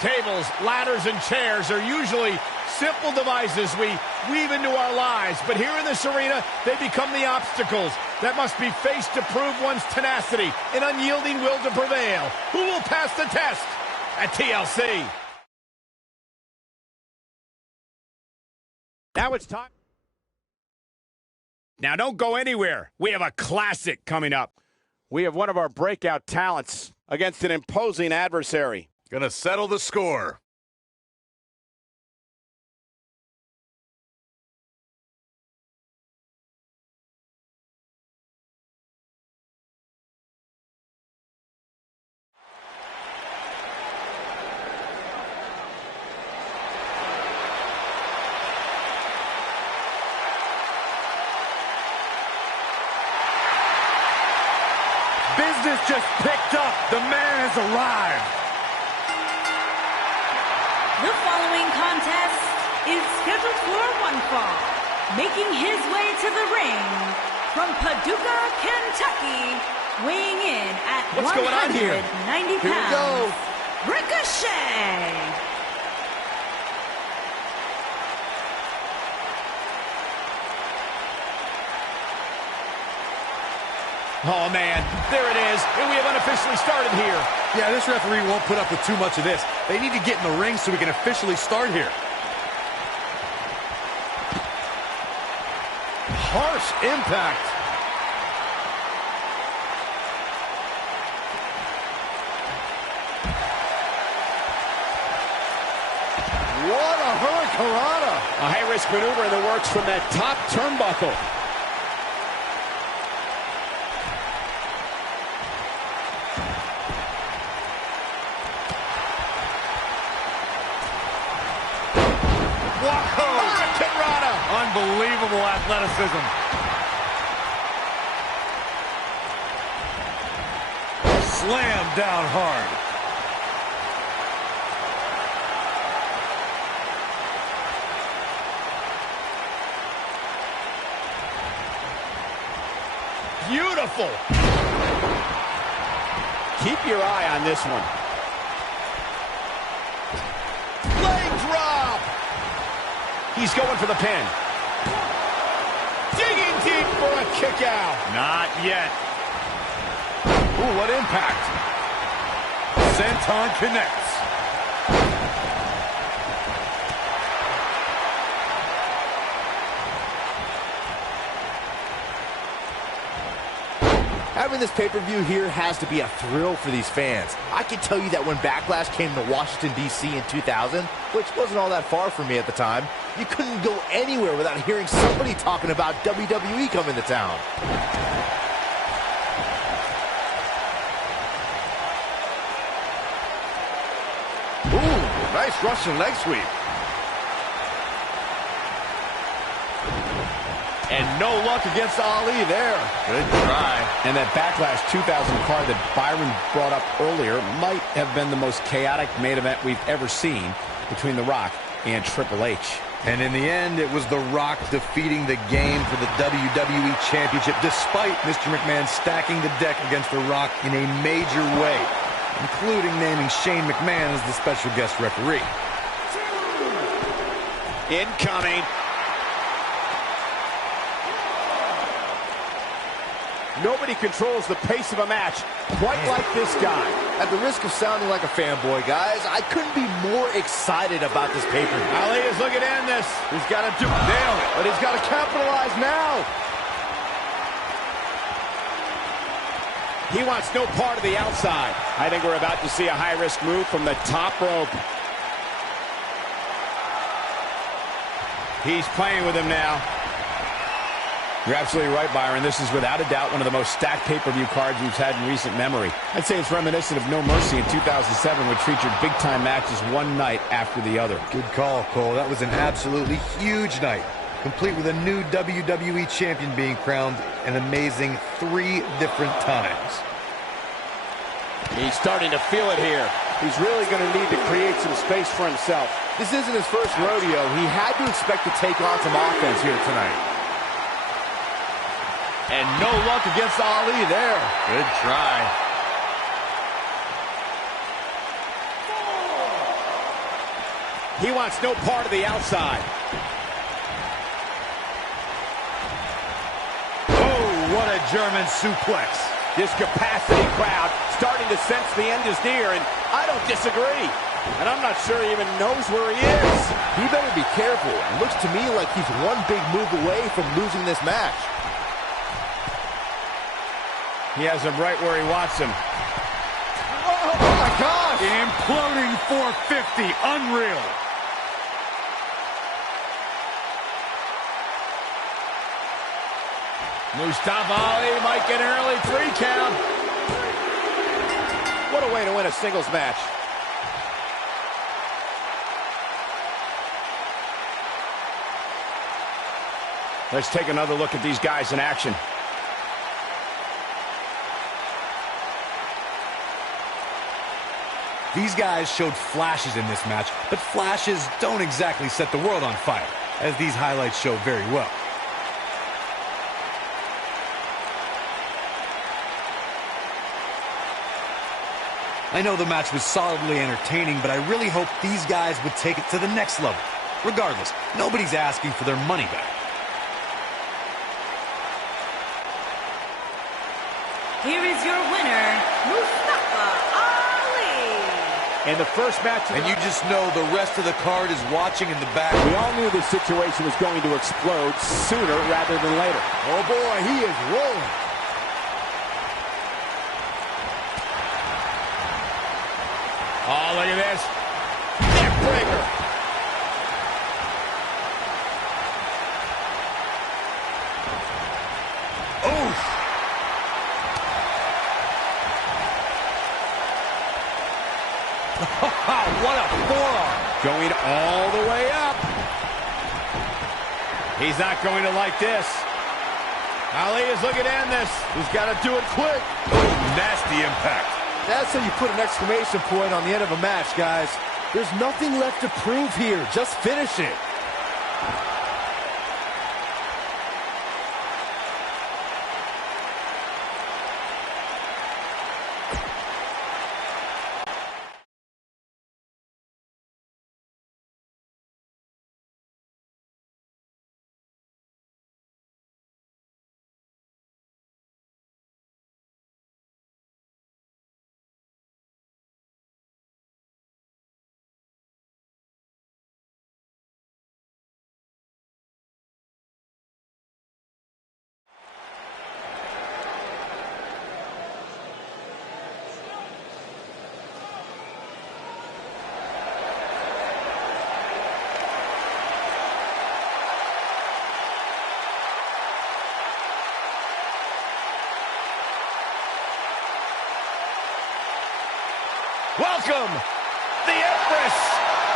Tables, ladders, and chairs are usually simple devices we weave into our lives, but here in this arena, they become the obstacles that must be faced to prove one's tenacity and unyielding will to prevail. Who will pass the test at TLC? Now it's time. Now don't go anywhere. We have a classic coming up. We have one of our breakout talents against an imposing adversary. Gonna settle the score. Business just picked up. The man has arrived. The following contest is scheduled for one fall. Making his way to the ring from Paducah, Kentucky, weighing in at 190 pounds, Ricochet. Oh, man, there it is, and we have unofficially started here. Yeah, this referee won't put up with too much of this. They need to get in the ring so we can officially start here. Harsh impact. What a hurricanrana! A high-risk maneuver in the works from that top turnbuckle. Unbelievable athleticism. Slam down hard. Beautiful. Keep your eye on this one. Leg drop. He's going for the pin. Digging deep for a kick out. Not yet. Ooh, what impact. Senton connects. Having this pay-per-view here has to be a thrill for these fans. I can tell you that when Backlash came to Washington, D.C. in 2000, which wasn't all that far from me at the time, you couldn't go anywhere without hearing somebody talking about WWE coming to town. Ooh, nice Russian leg sweep. And no luck against Ali there. Good try. And that Backlash 2000 card that Byron brought up earlier might have been the most chaotic main event we've ever seen between The Rock and Triple H. And in the end, it was The Rock defeating the game for the WWE Championship, despite Mr. McMahon stacking the deck against The Rock in a major way, including naming Shane McMahon as the special guest referee. Incoming. Nobody controls the pace of a match quite like this guy. At the risk of sounding like a fanboy, guys, I couldn't be more excited about this pay-per-view. Ali is looking to end this. He's got to do it. Nail it. But he's got to capitalize now. He wants no part of the outside. I think we're about to see a high-risk move from the top rope. He's playing with him now. You're absolutely right, Byron. This is without a doubt one of the most stacked pay-per-view cards we've had in recent memory. I'd say it's reminiscent of No Mercy in 2007, which featured big-time matches one night after the other. Good call, Cole. That was an absolutely huge night, complete with a new WWE champion being crowned an amazing 3 different times. He's starting to feel it here. He's really going to need to create some space for himself. This isn't his first rodeo. He had to expect to take on some offense here tonight. And no luck against Ali there. Good try. He wants no part of the outside. Oh, what a German suplex. This capacity crowd starting to sense the end is near, and I don't disagree. And I'm not sure he even knows where he is. He better be careful. It looks to me like he's one big move away from losing this match. He has him right where he wants him. Oh my gosh! Imploding 450. Unreal. Mustafa Ali might get an early 3 count. What a way to win a singles match. Let's take another look at these guys in action. These guys showed flashes in this match, but flashes don't exactly set the world on fire, as these highlights show very well. I know the match was solidly entertaining, but I really hope these guys would take it to the next level. Regardless, nobody's asking for their money back. Here is your winner, Mustafa Ali. And the first match... And you just know the rest of the card is watching in the back. We all knew this situation was going to explode sooner rather than later. Oh boy, he is rolling. Oh, look at this. Neckbreaker. Oof. What a forearm. Going all the way up. He's not going to like this. Ali is looking to end this. He's got to do it quick. Oh, nasty impact. That's how you put an exclamation point on the end of a match, guys. There's nothing left to prove here. Just finish it. Welcome, the Empress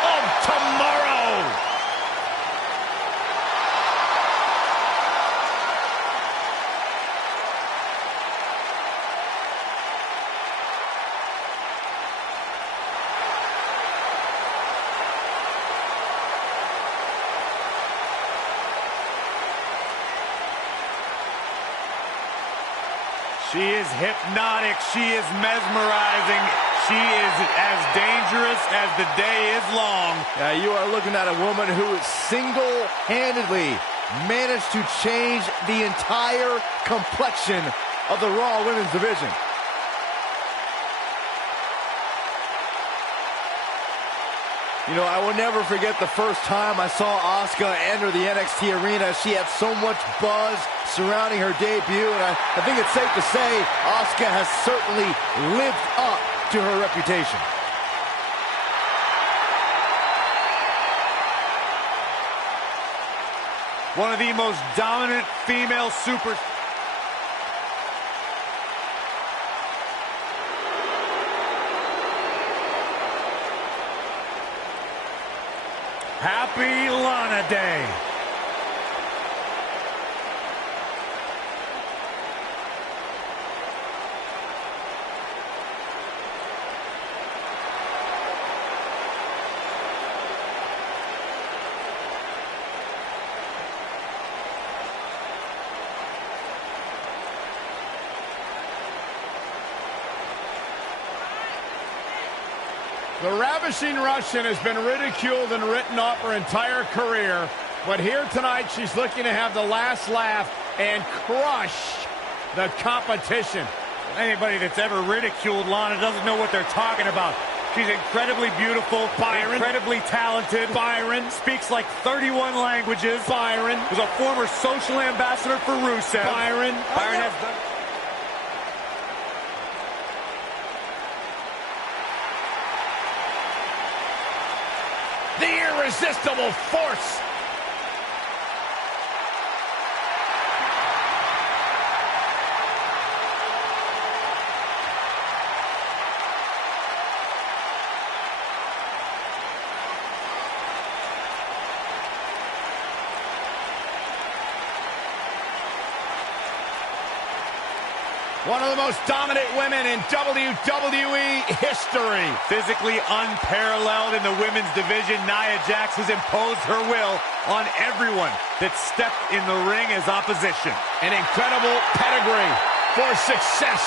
of Tomorrow. She is hypnotic. She is mesmerizing. She is as dangerous as the day is long. You are looking at a woman who single-handedly managed to change the entire complexion of the Raw Women's division. You know, I will never forget the first time I saw Asuka enter the NXT arena. She had so much buzz surrounding her debut, and I think it's safe to say Asuka has certainly lived up to her reputation. One of the most dominant female super... Happy Lana Day. The ravishing Russian has been ridiculed and written off her entire career, but here tonight she's looking to have the last laugh and crush the competition. Anybody that's ever ridiculed Lana doesn't know what they're talking about. She's incredibly beautiful, incredibly talented. Speaks like 31 languages. Was a former social ambassador for Rusev. Byron has done... The irresistible force. One of the most dominant women in WWE history. Physically unparalleled in the women's division, Nia Jax has imposed her will on everyone that stepped in the ring as opposition. An incredible pedigree for success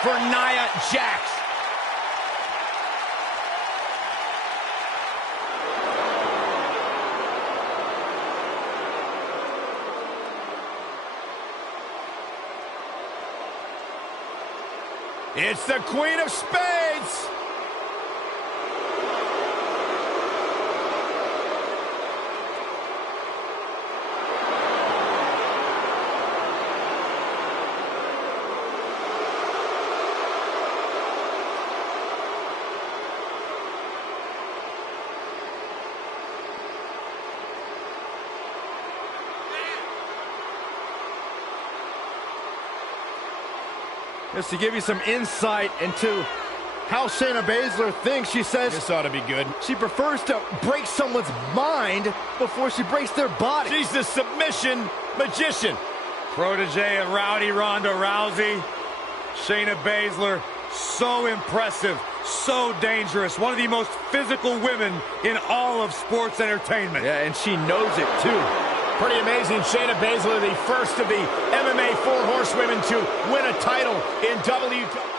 for Nia Jax. It's the Queen of Spades. Just to give you some insight into how Shayna Baszler thinks, she says this ought to be good. She prefers to break someone's mind before she breaks their body. She's the submission magician. Protege of Rowdy Ronda Rousey. Shayna Baszler, so impressive, so dangerous. One of the most physical women in all of sports entertainment. Yeah, and she knows it too. Pretty amazing. Shayna Baszler, the first of the MMA 4 horsewomen to win a title in WWE.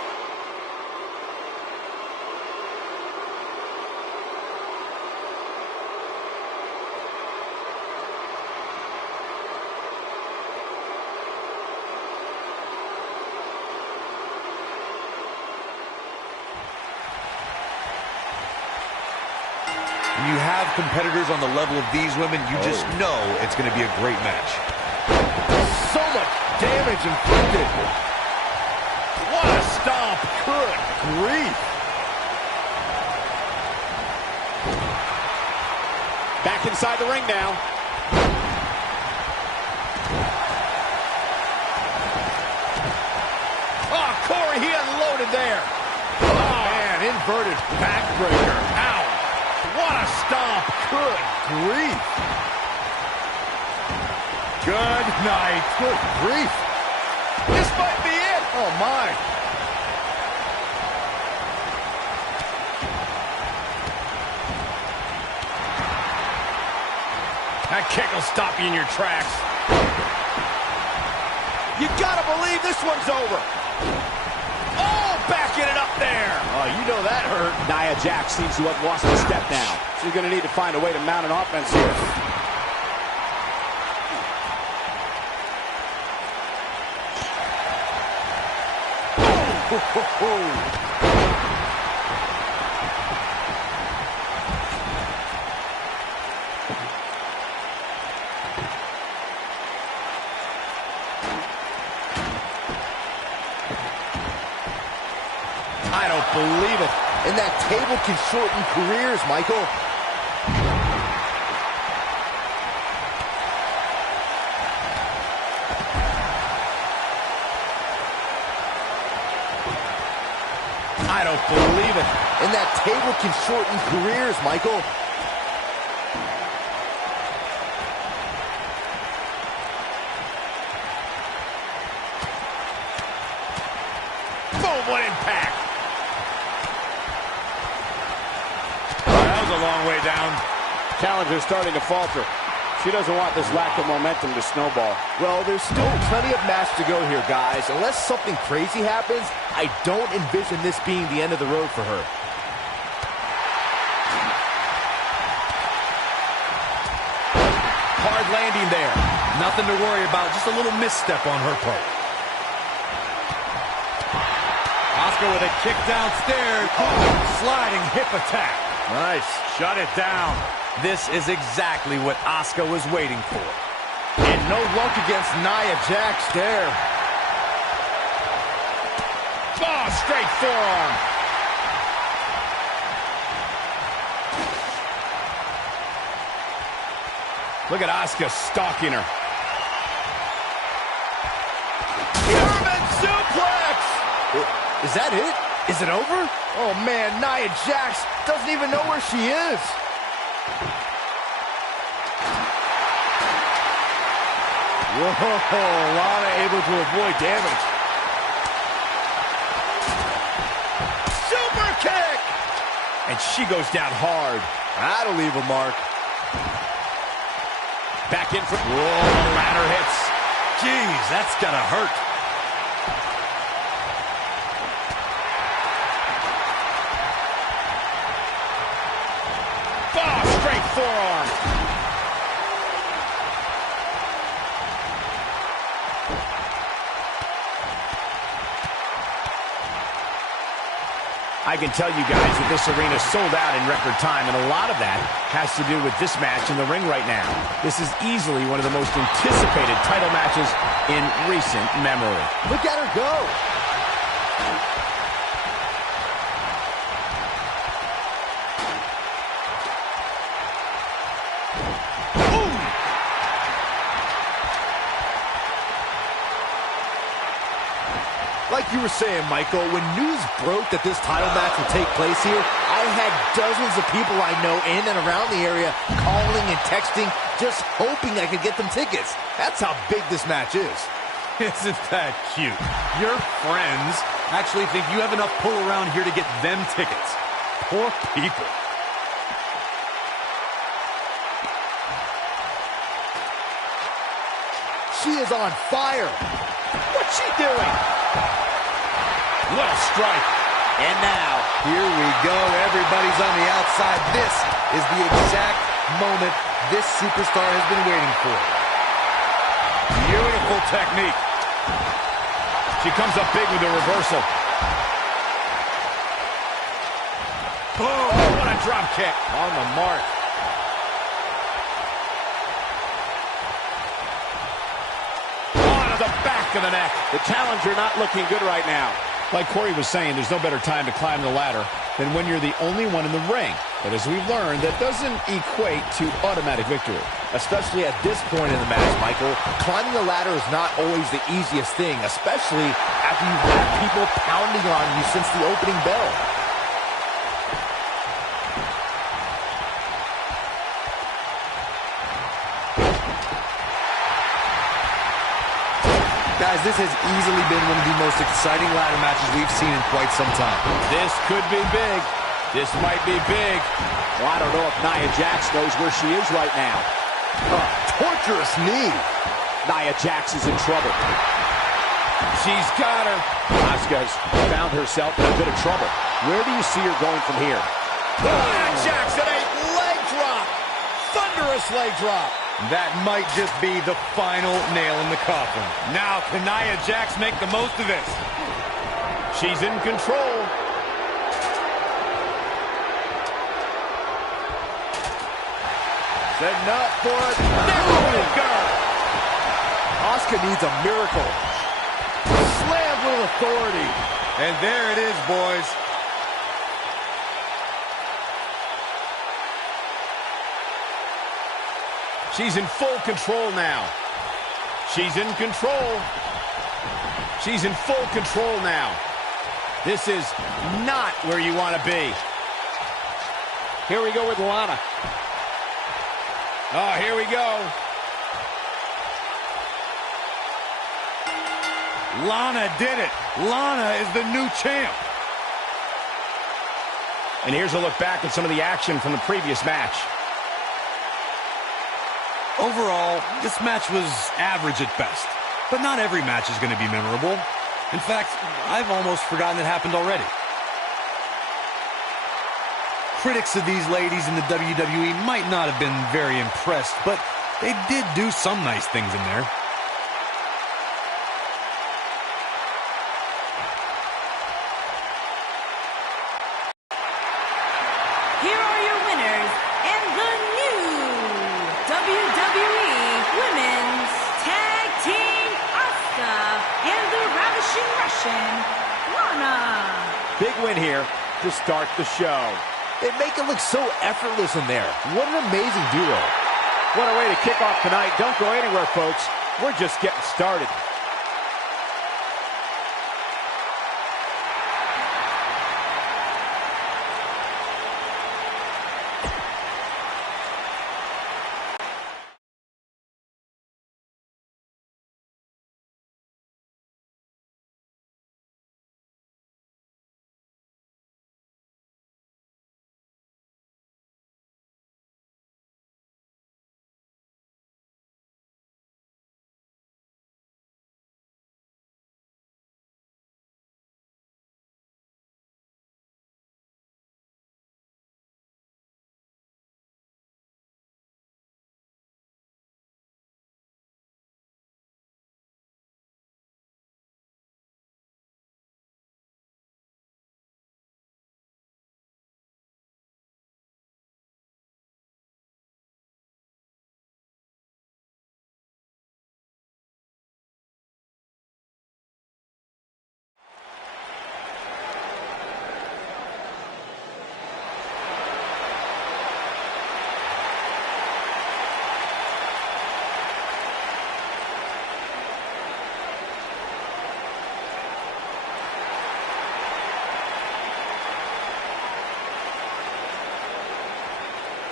When you have competitors on the level of these women, you just know it's going to be a great match. So much damage inflicted. What a stomp. Good grief. Back inside the ring now. Oh, Corey, he unloaded there. Oh, man, inverted backbreaker. Ow. What a stomp. Good grief. Good night. Good grief. This might be it. Oh, my. That kick will stop you in your tracks. You gotta believe this one's over. Oh, backing it up there. Oh, you know that hurt. Nia Jax seems to have lost a step now. She's going to need to find a way to mount an offense here. I don't believe it. And that table can shorten careers, Michael. I don't believe it. And that table can shorten careers, Michael. Boom, what impact. That was a long way down. Challenger's starting to falter. She doesn't want this lack of momentum to snowball. Well, there's still plenty of match to go here, guys. Unless something crazy happens, I don't envision this being the end of the road for her. hard landing there. Nothing to worry about, just a little misstep on her part. Asuka with a kick downstairs. Sliding hip attack. Nice. Shut it down. This is exactly what Asuka was waiting for. And no luck against Nia Jax there. Oh, straight forearm. Look at Asuka stalking her. German suplex! Is that it? Is it over? Oh, man, Nia Jax doesn't even know where she is. Whoa, Lana able to avoid damage. Super kick! And she goes down hard. That'll leave a mark. Back in from... Whoa, the ladder hits. Jeez, that's gotta hurt. Oh, straight forearm. I can tell you guys that this arena sold out in record time, and a lot of that has to do with this match in the ring right now. This is easily one of the most anticipated title matches in recent memory. Look at her go. Like you were saying, Michael, when news broke that this title match would take place here, I had dozens of people I know in and around the area calling and texting, just hoping I could get them tickets. That's how big this match is. Isn't that cute? Your friends actually think you have enough pull around here to get them tickets. Poor people. She is on fire. What's she doing? What a strike. And now, Here we go. Everybody's on the outside. This is the exact moment this superstar has been waiting for. Beautiful technique. She comes up big with a reversal. Boom! Oh, what a drop kick. On the mark. On to the back of the neck. The challenger not looking good right now. Like Corey was saying, there's no better time to climb the ladder than when you're the only one in the ring. But as we've learned, that doesn't equate to automatic victory. especially at this point in the match, Michael, climbing the ladder is not always the easiest thing, especially after you've had people pounding on you since the opening bell. Guys, this has easily been one of the most exciting ladder matches we've seen in quite some time. This could be big. This might be big. Well, I don't know if Nia Jax knows where she is right now. Torturous knee. Nia Jax is in trouble. She's got her. Asuka's found herself in a bit of trouble. Where do you see her going from here? Nia Jax, a leg drop. Thunderous leg drop. That might just be the final nail in the coffin. Now, can Nia Jax make the most of this? She's in control. Setting up for it. Neckbreaker. Asuka needs a miracle. Slammed with authority. And there it is, boys. She's in full control now. She's in control. She's in full control now. This is not where you want to be. Here we go with Lana. Oh, here we go. Lana did it. Lana is the new champ. And here's a look back at some of the action from the previous match. Overall, this match was average at best. But not every match is going to be memorable. In fact, I've almost forgotten it happened already. Critics of these ladies in the WWE might not have been very impressed, but They did do some nice things in there. Here are your winners and the new WWE Women's Tag Team Asuka and the Ravishing Russian Lana. Big win here to start the show. They make it look so effortless in there. What an amazing duo. What a way to kick off tonight. Don't go anywhere, folks. We're just getting started.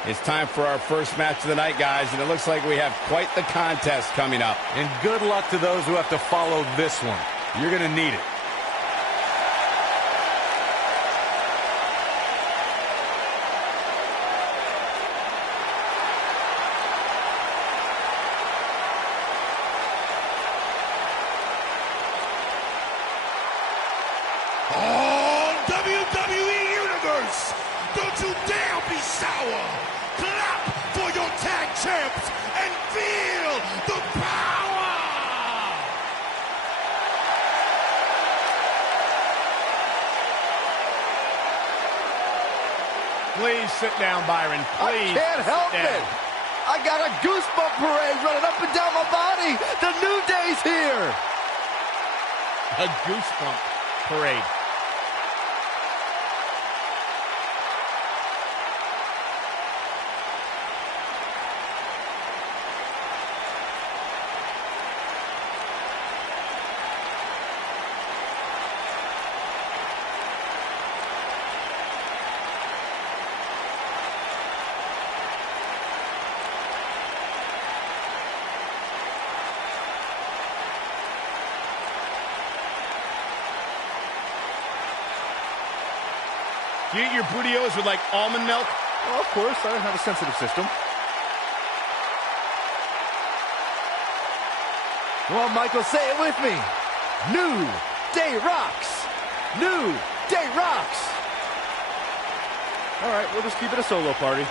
It's time for our first match of the night, guys, and it looks like we have quite the contest coming up. And good luck to those who have to follow this one. You're going to need it. Oh, WWE Universe! Don't you dare be sour! Clap for your tag champs and feel the power! Please sit down, Byron. Please. I can't help sit down. it. I got a goosebump parade running up and down my body. The New Day's here. A goosebump parade. Do you eat your burritos with, like, almond milk? Well, of course, I have a sensitive system. Come on, Michael, say it with me. New Day rocks. New Day rocks. All right, we'll just keep it a solo party.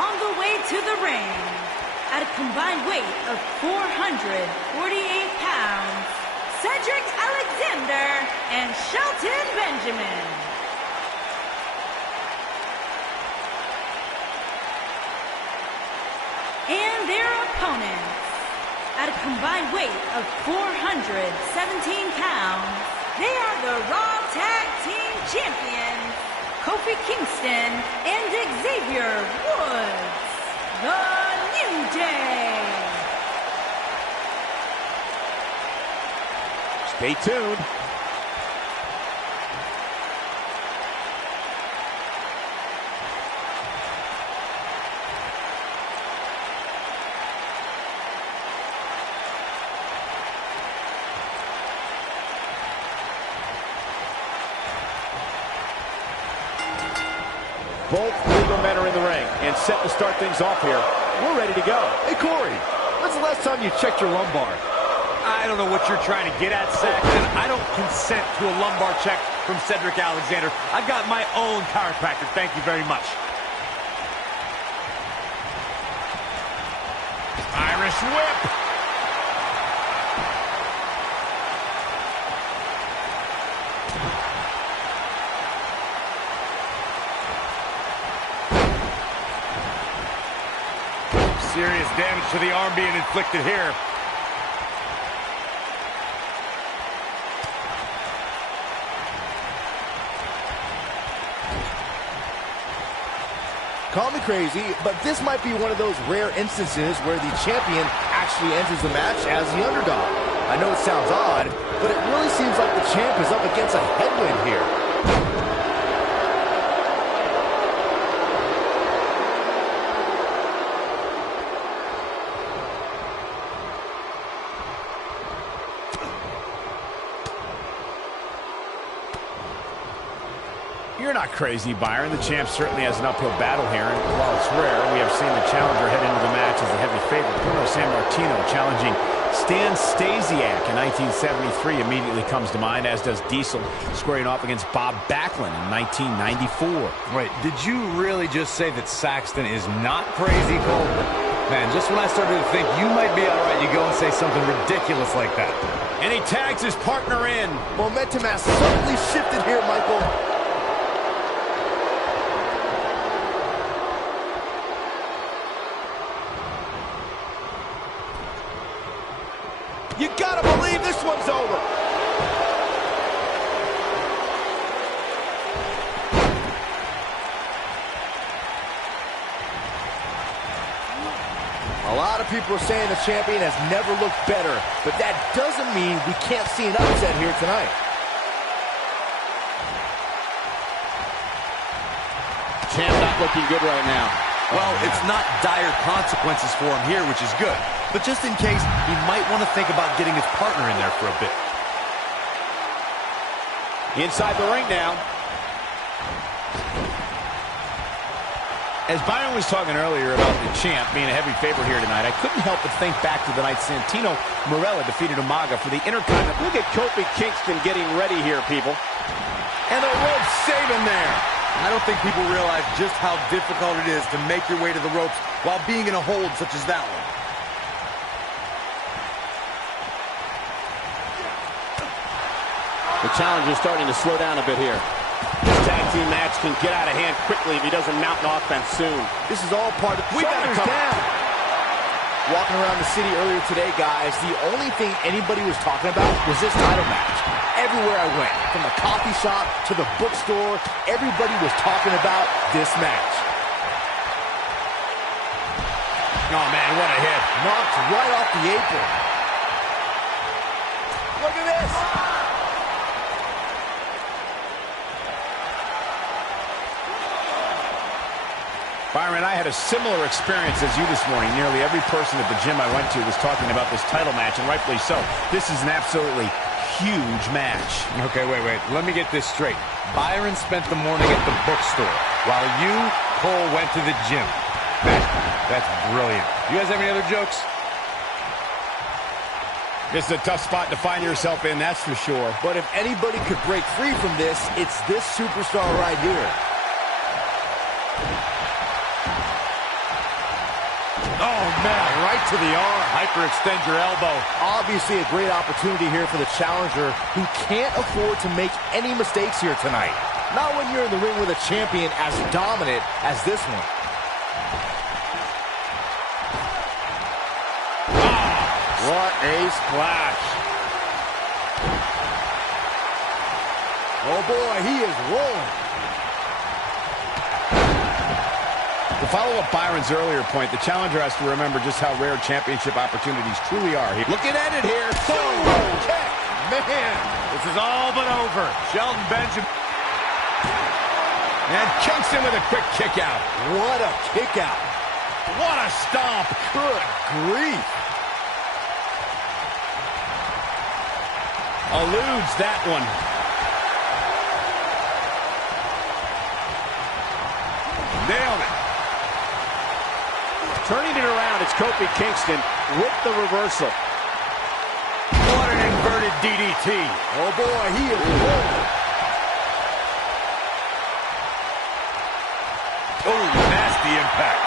On the way to the ring, at a combined weight of 448 pounds, Cedric Alexander and Shelton Benjamin. And their opponents, at a combined weight of 417 pounds, they are the Raw Tag Team Champions, Kofi Kingston and Xavier Woods, the New Day. Stay tuned. Both legal men are in the ring and set to start things off here. We're ready to go. Hey, Corey, when's the last time you checked your lumbar? I don't know what you're trying to get at, Saxton. I don't consent to a lumbar check from Cedric Alexander. I've got my own chiropractor. Thank you very much. Irish whip. Serious damage to the arm being inflicted here. Call me crazy, but this might be one of those rare instances where the champion actually enters the match as the underdog. I know it sounds odd, but it really seems like the champ is up against a headwind here. You're not crazy, Byron. The champ certainly has an uphill battle here, and while it's rare, we have seen the challenger head into the match as the heavy favorite. Bruno Sammartino challenging Stan Stasiak in 1973 immediately comes to mind, as does Diesel squaring off against Bob Backlund in 1994. Wait, did you really just say that Saxton is not crazy, Cole? Man, just when I started to think you might be all right, you go and say something ridiculous like that. And he tags his partner in. Momentum has certainly shifted here, Michael. You gotta believe this one's over. A lot of people are saying the champion has never looked better, but that doesn't mean we can't see an upset here tonight. Champ not looking good right now. Well, it's not dire consequences for him here, which is good. But just in case, he might want to think about getting his partner in there for a bit. Inside the ring now. As Byron was talking earlier about the champ being a heavy favorite here tonight, I couldn't help but think back to the night Santino Marella defeated Umaga for the Intercontinental. Look at Kofi Kingston getting ready here, people. And the rope saving there. I don't think people realize just how difficult it is to make your way to the ropes while being in a hold such as that one. The challenger's starting to slow down a bit here. This tag team match can get out of hand quickly if he doesn't mount an offense soon. This is all part of the shoulders down. Walking around the city earlier today, guys, the only thing anybody was talking about was this title match. Everywhere I went, from the coffee shop to the bookstore, everybody was talking about this match. Oh, man, what a hit. Knocked right off the apron. Look at this. Byron, I had a similar experience as you this morning. Nearly every person at the gym I went to was talking about this title match, and rightfully so. This is an absolutely huge match. Okay, wait. Let me get this straight. Byron spent the morning at the bookstore, while you, Cole, went to the gym. That's brilliant. You guys have any other jokes? This is a tough spot to find yourself in, that's for sure. But if anybody could break free from this, it's this superstar right here. Oh, man, right to the arm. Hyperextend your elbow. Obviously a great opportunity here for the challenger, who can't afford to make any mistakes here tonight. Not when you're in the ring with a champion as dominant as this one. What a splash. Oh boy, he is rolling. To follow up Byron's earlier point, the challenger has to remember just how rare championship opportunities truly are. Looking at it here. Boom! Kick. Man. This is all but over. Shelton Benjamin. And kicks him with a quick kick out. What a kick out. What a stomp. Good grief. Eludes that one. Nailed it. Turning it around, it's Kofi Kingston with the reversal. What an inverted DDT. Oh boy, he is rolling. Oh, nasty impact.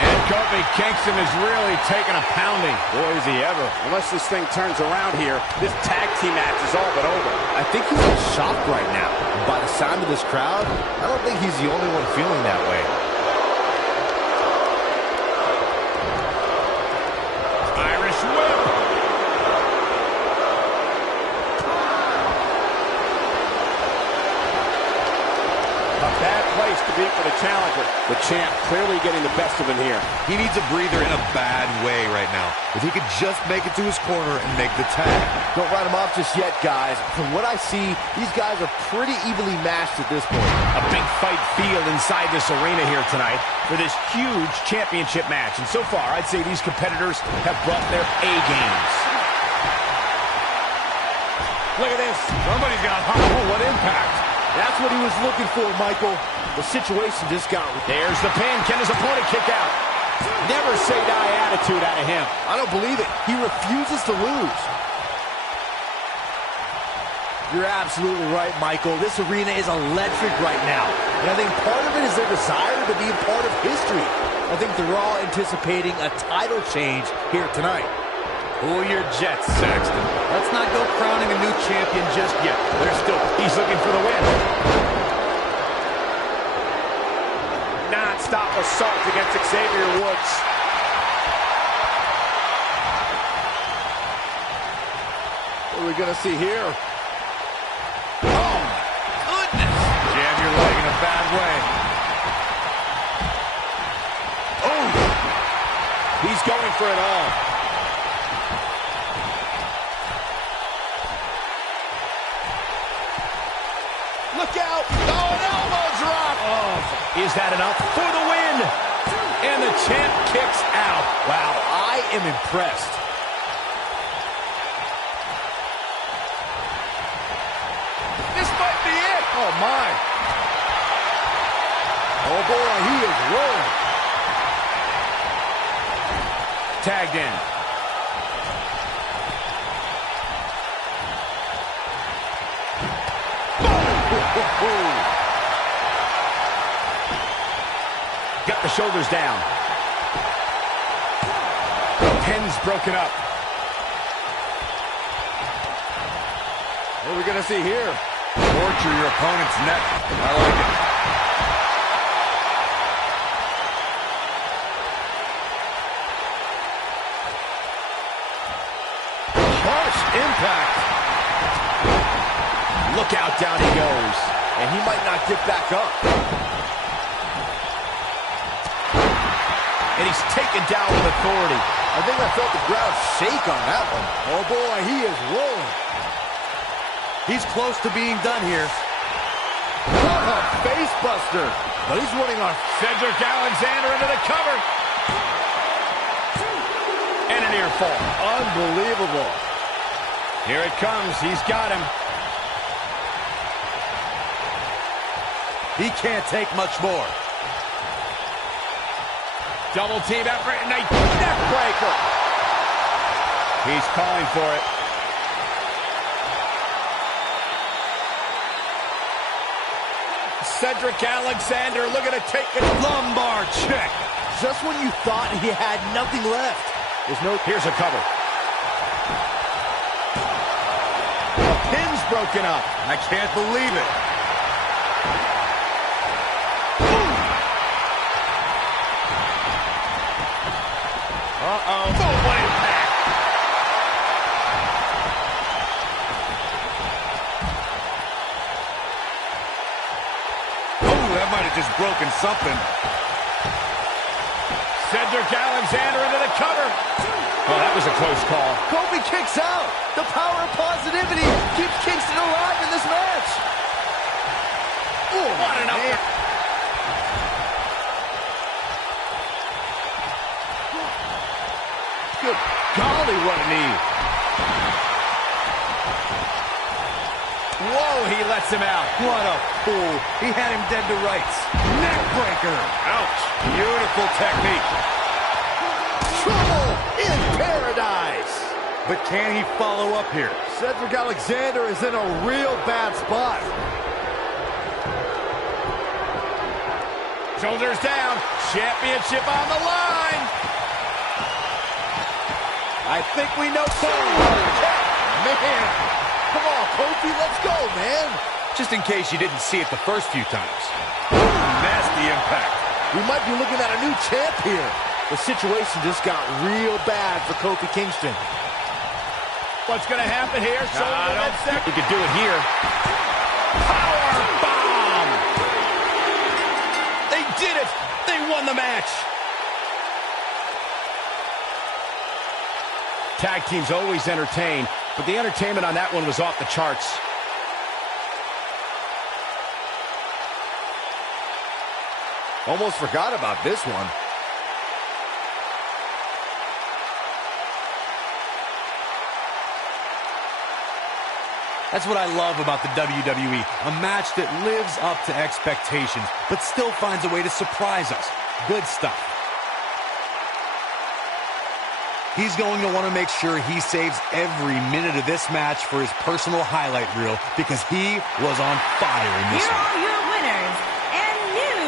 And Kofi Kingston is really taking a pounding. Boy, is he ever. Unless this thing turns around here, this tag team match is all but over. I think he's in shock right now. And by the sound of this crowd, I don't think he's the only one feeling that way. Irish whip. A bad place to be for the challenger. The champ clearly getting the best of him here. He needs a breather in a bad way right now. If he could just make it to his corner and make the tag. Don't write him off just yet, guys. From what I see, these guys are pretty evenly matched at this point. A big fight field inside this arena here tonight for this huge championship match. And so far, I'd say these competitors have brought their A games. Look at this. Somebody's got hot. Oh, what impact. That's what he was looking for, Michael. The situation just got... There's the pin. Can his opponent kick out? Never say die attitude out of him. I don't believe it. He refuses to lose. You're absolutely right, Michael. This arena is electric right now. And I think part of it is their desire to be a part of history. I think they're all anticipating a title change here tonight. Cool your jets, Saxton. Let's not go crowning a new champion just yet. He's looking for the win. Non-stop assault against Xavier Woods. What are we going to see here? Oh, goodness. Jam your leg in a bad way. Oh! He's going for it all. Look out! Oh, an elbow drop. Oh, is that enough for the win? And the champ kicks out. Wow, I am impressed. This might be it. Oh, my. Oh, boy, he is rolling. Tagged in. Got the shoulders down. Pin's broken up. What are we going to see here? Torture your opponent's neck. I like it. Harsh impact. Look out, down he goes. And he might not get back up. And he's taken down with authority. I think I felt the ground shake on that one. Oh, boy, he is rolling. He's close to being done here. What a face buster. But he's running on. Cedric Alexander into the cover. And an ear fall. Unbelievable. Here it comes. He's got him. He can't take much more. Double team effort and a neck breaker. He's calling for it. Cedric Alexander looking to take a lumbar check. Just when you thought he had nothing left. There's no. Here's a cover. The pin's broken up. I can't believe it. Uh-oh. Oh, what impact. Oh, that might have just broken something. Cedric Alexander into the cover. Oh, that was a close call. Kofi kicks out. The power of positivity keeps Kingston alive in this match. Ooh, what an up. Good golly, what a knee. Whoa, he lets him out. What a fool. He had him dead to rights. Neck breaker. Ouch. Beautiful technique. Trouble in paradise. But can he follow up here? Cedric Alexander is in a real bad spot. Shoulders down. Championship on the line. I think we know. Man, come on, Kofi, let's go, man. Just in case you didn't see it the first few times. Nasty impact. We might be looking at a new champ here. The situation just got real bad for Kofi Kingston. What's going to happen here? He could do it here. Power bomb. They did it. They won the match. Tag teams always entertain, but the entertainment on that one was off the charts. Almost forgot about this one. That's what I love about the WWE. A match that lives up to expectations, but still finds a way to surprise us. Good stuff. He's going to want to make sure he saves every minute of this match for his personal highlight reel because he was on fire in this Here one. are your winners and new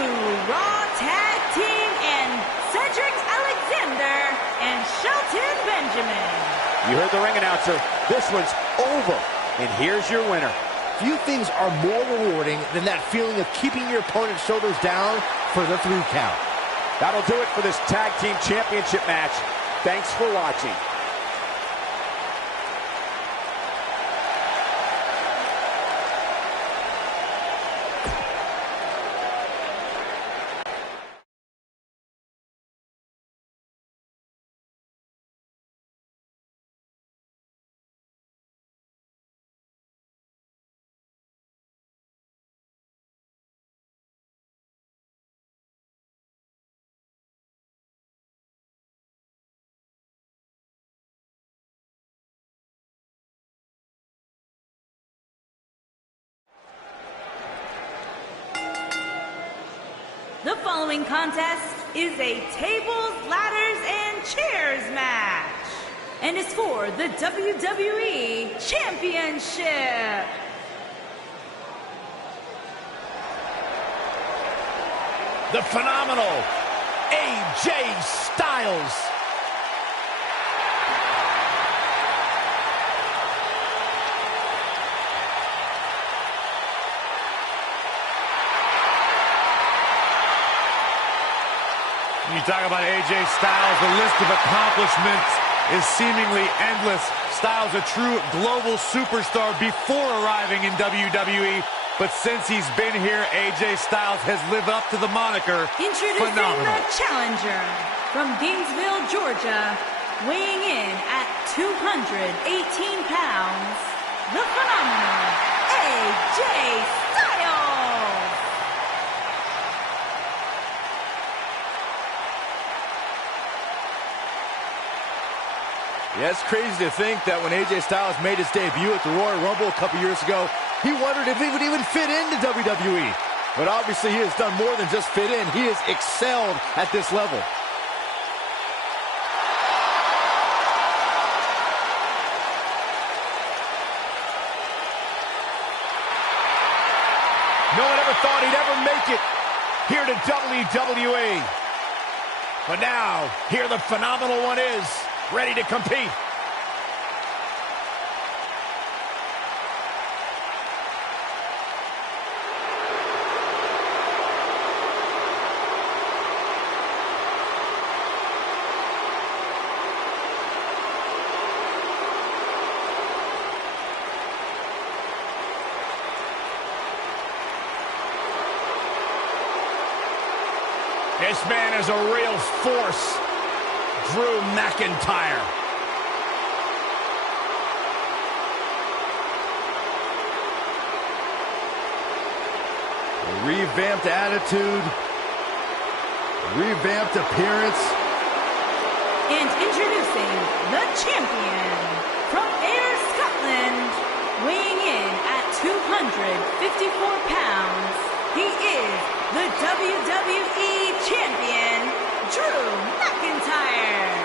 Raw Tag Team and Cedric Alexander and Shelton Benjamin. You heard the ring announcer. This one's over. And here's your winner. Few things are more rewarding than that feeling of keeping your opponent's shoulders down for the 3 count. That'll do it for this Tag Team Championship match. Thanks for watching. The following contest is a tables, ladders, and chairs match and is for the WWE Championship. The phenomenal AJ Styles. When you talk about AJ Styles, the list of accomplishments is seemingly endless. Styles a true global superstar before arriving in WWE, but since he's been here, AJ Styles has lived up to the moniker Introducing phenomenal. the challenger from Gainesville, Georgia, weighing in at 218 pounds, the phenomenal AJ Styles. Yeah, it's crazy to think that when AJ Styles made his debut at the Royal Rumble a couple years ago, he wondered if he would even fit into WWE. But obviously he has done more than just fit in. He has excelled at this level. No one ever thought he'd ever make it here to WWE. But now, here the phenomenal one is, ready to compete. This man is a real force, Drew McIntyre. Revamped attitude, revamped appearance. And introducing the champion from Ayr, Scotland, weighing in at 218 pounds, he is the WWE Champion, Drew McIntyre.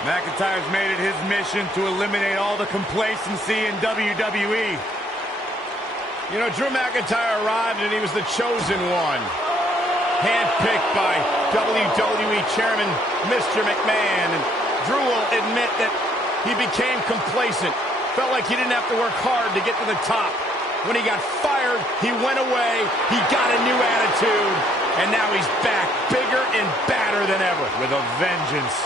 McIntyre's made it his mission to eliminate all the complacency in WWE. You know, Drew McIntyre arrived and he was the chosen one. Handpicked by WWE Chairman Mr. McMahon. And Drew will admit that he became complacent. Felt like he didn't have to work hard to get to the top. When he got fired, he went away. He got a new attitude. And now he's back, bigger and badder than ever. With a vengeance.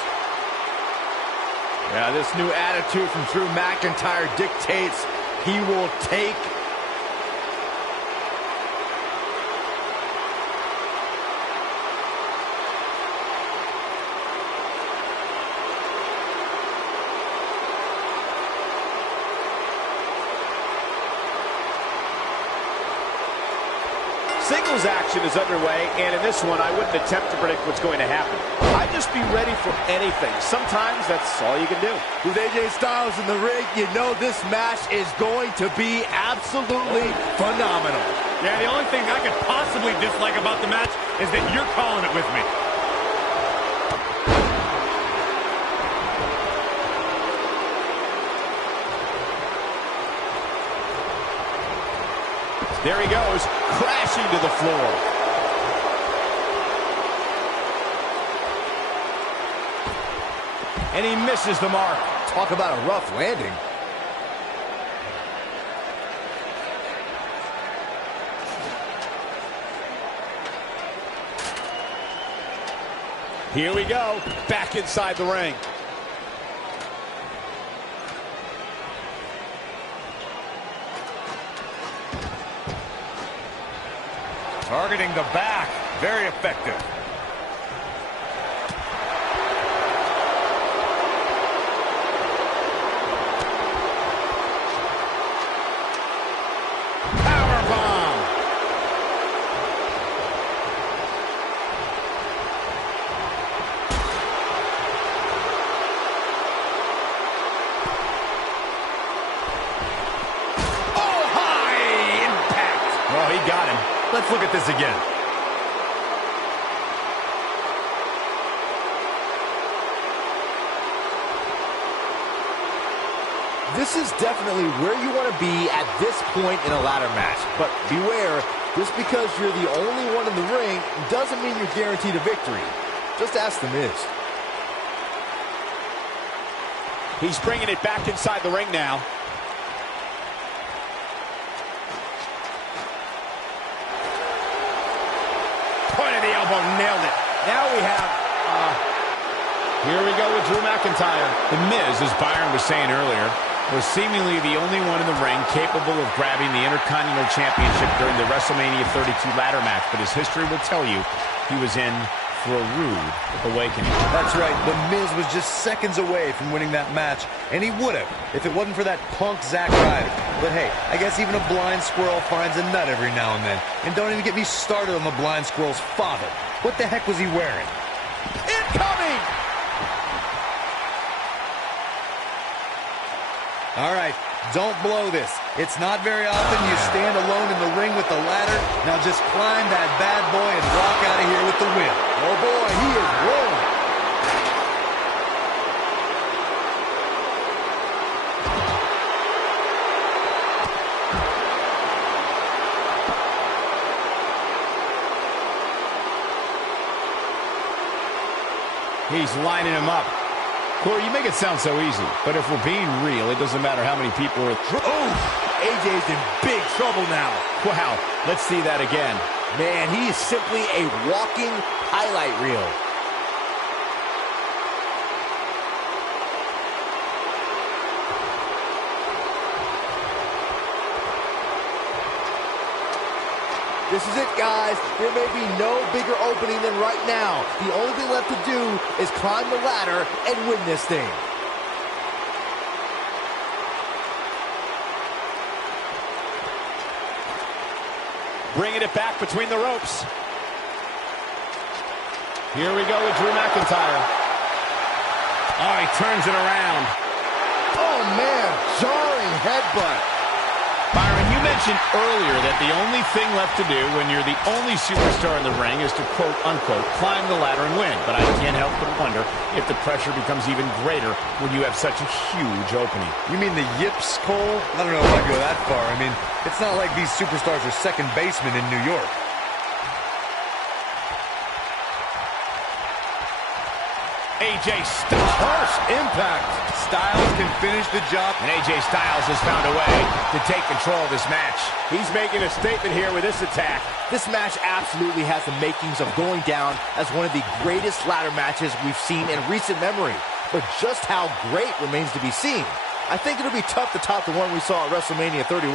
Yeah, this new attitude from Drew McIntyre dictates he will take Singles action is underway, and in this one, I wouldn't attempt to predict what's going to happen. I'd just be ready for anything. Sometimes that's all you can do. with AJ Styles in the ring. You know this match is going to be absolutely phenomenal. Yeah, the only thing I could possibly dislike about the match is that you're calling it with me. There he goes, crashing to the floor. And he misses the mark. Talk about a rough landing. Here we go, back inside the ring. Targeting the back. Very effective. Powerbomb. Oh, high impact. Oh, he got him. Let's look at this again. This is definitely where you want to be at this point in a ladder match. But beware, just because you're the only one in the ring doesn't mean you're guaranteed a victory. Just ask The Miz. He's bringing it back inside the ring now. Point of the elbow, nailed it. Now we have, here we go with Drew McIntyre. The Miz, as Byron was saying earlier, was seemingly the only one in the ring capable of grabbing the Intercontinental Championship during the WrestleMania 32 ladder match. But as history will tell you, he was in for a rude awakening. That's right. The Miz was just seconds away from winning that match, and he would have if it wasn't for that punk Zack Ryder. But hey, I guess even a blind squirrel finds a nut every now and then. And don't even get me started on the blind squirrel's father. What the heck was he wearing? Incoming! All right, don't blow this. It's not very often you stand alone in the ring with the ladder. Now just climb that bad boy and walk out of here with the win. Oh boy, he is rolling. He's lining him up. Corey, you make it sound so easy, but if we're being real, it doesn't matter how many people are... Oh, AJ's in big trouble now. Wow, let's see that again. Man, he is simply a walking highlight reel. This is it, guys. There may be no bigger opening than right now. The only thing left to do is climb the ladder and win this thing. Bringing it back between the ropes. Here we go with Drew McIntyre. Oh, he turns it around. Oh, man, jarring headbutt. Byron, you mentioned earlier that the only thing left to do when you're the only superstar in the ring is to quote-unquote climb the ladder and win. But I can't help but wonder if the pressure becomes even greater when you have such a huge opening. You mean the yips, Cole? I don't know if I'd go that far. I mean, it's not like these superstars are second basemen in New York. AJ Styles. Harsh impact. Styles can finish the job. And AJ Styles has found a way to take control of this match. He's making a statement here with this attack. This match absolutely has the makings of going down as one of the greatest ladder matches we've seen in recent memory. But just how great remains to be seen. I think it'll be tough to top the one we saw at WrestleMania 31.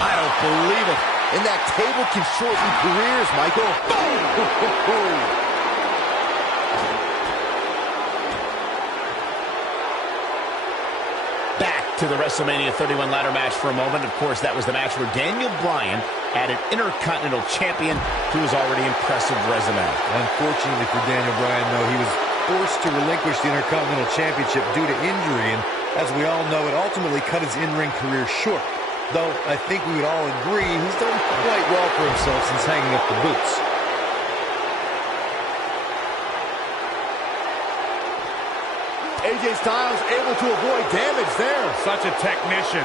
I don't believe it. And that table can shorten careers, Michael. Back to the WrestleMania 31 ladder match for a moment. Of course, that was the match where Daniel Bryan added Intercontinental Champion to his already impressive resume. Unfortunately for Daniel Bryan, though, he was forced to relinquish the Intercontinental Championship due to injury, and as we all know, it ultimately cut his in-ring career short. Though I think we would all agree he's done quite well for himself since hanging up the boots. AJ Styles able to avoid damage there. Such a technician.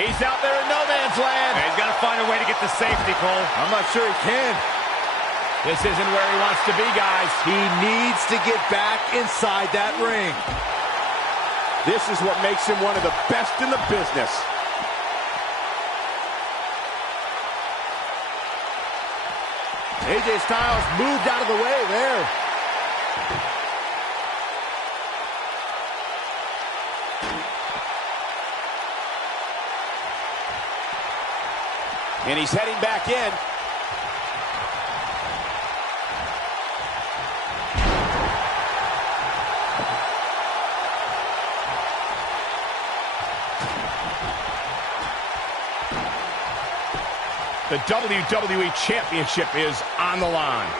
He's out there in no man's land. He's got to find a way to get to safety, Cole. I'm not sure he can. This isn't where he wants to be, guys. He needs to get back inside that ring. This is what makes him one of the best in the business. AJ Styles moved out of the way there. And he's heading back in. The WWE Championship is on the line.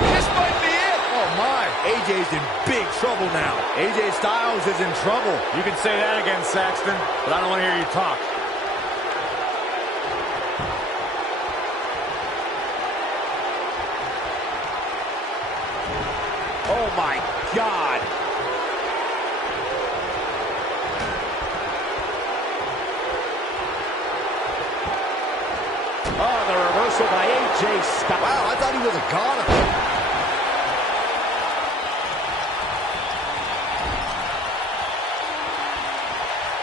This might be it. Oh my, AJ's in big trouble now. AJ Styles is in trouble. You can say that again, Saxton, but I don't want to hear you talk. Oh my God. Oh, the reversal by AJ Styles. Wow, I thought he was a goner.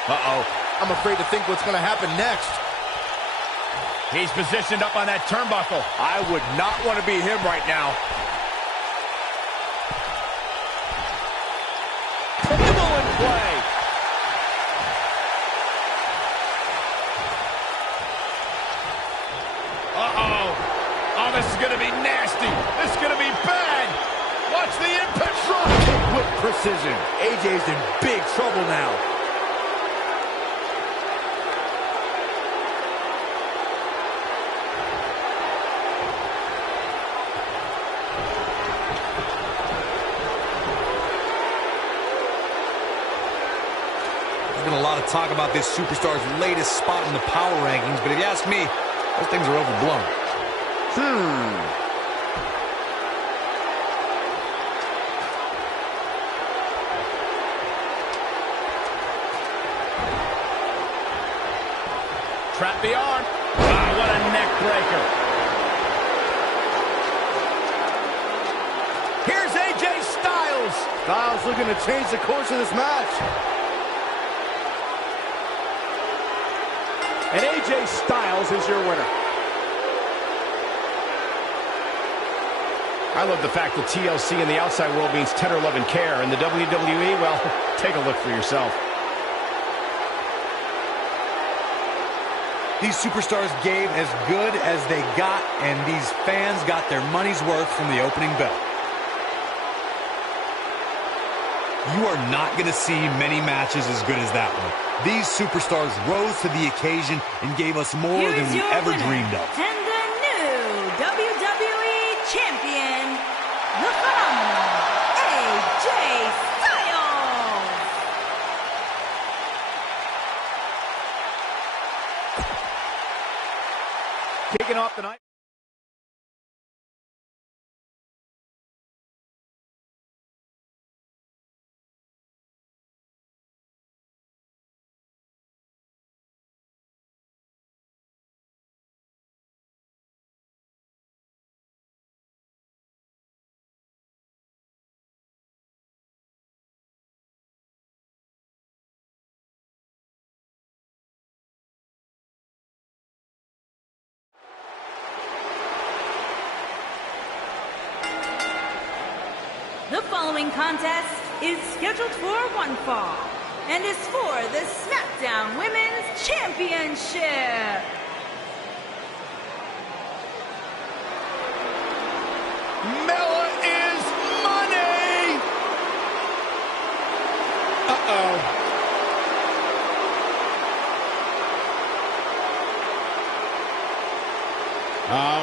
Uh-oh. I'm afraid to think what's going to happen next. He's positioned up on that turnbuckle. I would not want to be him right now. Pivot in play. Uh-oh. Oh, this is going to be nasty. This is going to be bad. Watch the impact drop. With precision. AJ's in big trouble now. There's been a lot of talk about this superstar's latest spot in the power rankings, but if you ask me, those things are overblown. Trap the arm. Ah, what a neck breaker. Here's AJ Styles. Styles looking to change the course of this match. And AJ Styles is your winner. I love the fact that TLC in the outside world means tender love and care. In the WWE, well, take a look for yourself. These superstars gave as good as they got, and these fans got their money's worth from the opening bell. You are not going to see many matches as good as that one. These superstars rose to the occasion and gave us more than we ever dreamed of. And the new WWE Champion, the phenomenal AJ Styles. Kicking off the night. The following contest is scheduled for one fall and is for the SmackDown Women's Championship. Mella is money! Uh-oh.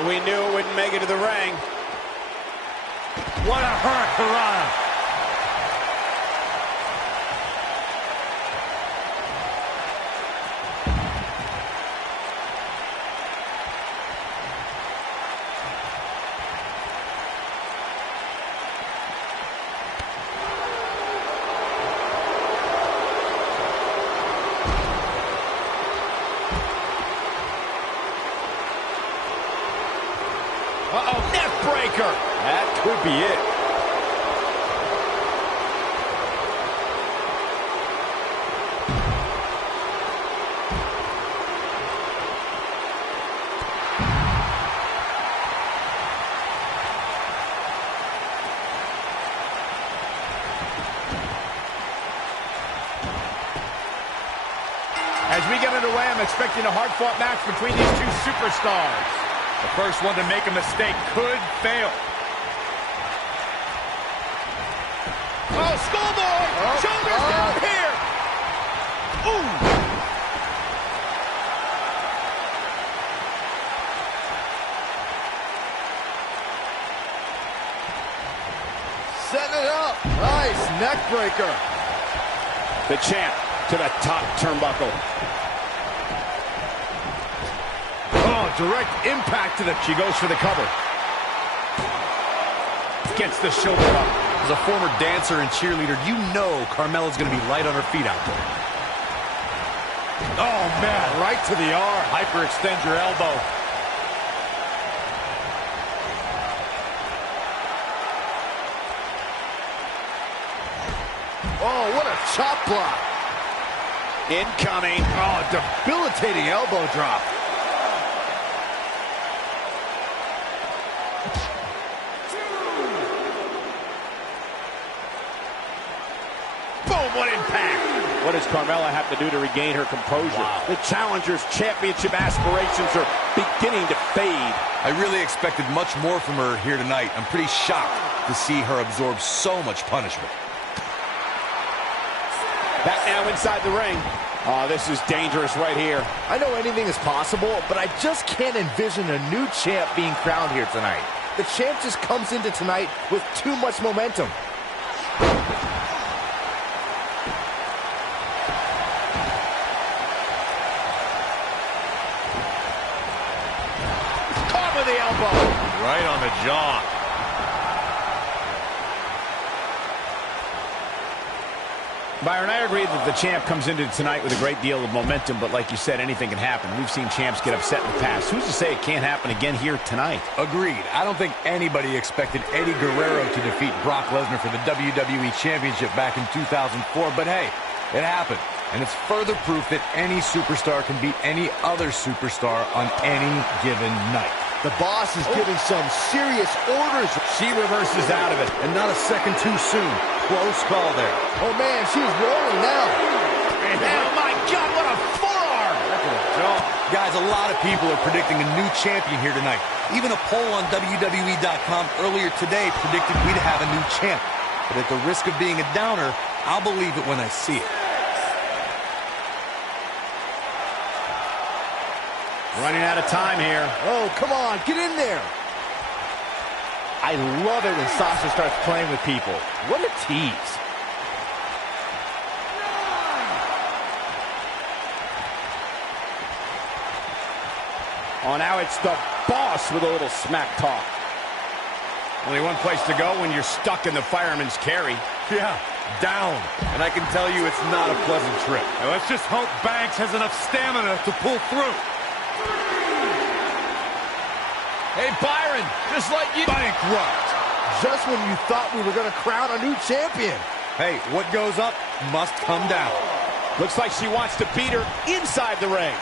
We knew it wouldn't make it to the ring. What a hurricanrana. Uh-oh, neck breaker. That could be it. As we get underway, I'm expecting a hard-fought match between these two superstars. The first one to make a mistake could fail. Oh, schoolboy! Shoulders down here! Ooh! Setting it up. Nice neck breaker. The champ to the top turnbuckle. Oh, direct impact to the... She goes for the cover. Gets the shoulder up. As a former dancer and cheerleader, you know Carmella's going to be light on her feet out there. Oh, man, right to the arm. Hyperextend your elbow. Oh, what a chop block. Incoming. Oh, debilitating elbow drop. Boom, what impact. What does Carmella have to do to regain her composure? Wow. The challenger's championship aspirations are beginning to fade. I really expected much more from her here tonight. I'm pretty shocked to see her absorb so much punishment. Back now inside the ring. Oh, this is dangerous right here. I know anything is possible, but I just can't envision a new champ being crowned here tonight. The champ just comes into tonight with too much momentum. Caught with the elbow. Right on the jaw. Byron, I agree that the champ comes into tonight with a great deal of momentum, but like you said, anything can happen. We've seen champs get upset in the past. Who's to say it can't happen again here tonight? Agreed. I don't think anybody expected Eddie Guerrero to defeat Brock Lesnar for the WWE Championship back in 2004, but hey, it happened. And it's further proof that any superstar can beat any other superstar on any given night. The boss is giving some serious orders. She reverses out of it. And not a second too soon. Close call there. Oh, man, she's rolling now. And oh, my God, what a forearm. Guys, a lot of people are predicting a new champion here tonight. Even a poll on WWE.com earlier today predicted we'd have a new champ. But at the risk of being a downer, I'll believe it when I see it. Running out of time here. Oh, come on, get in there. I love it when Sasha starts playing with people. What a tease. Oh, now it's the boss with a little smack talk. Only one place to go when you're stuck in the fireman's carry. Yeah, down. And I can tell you it's not a pleasant trip. Now let's just hope Banks has enough stamina to pull through. Hey, Byron, just like you. Bankrupt. Just when you thought we were going to crown a new champion. Hey, what goes up must come down. Looks like she wants to beat her inside the ring.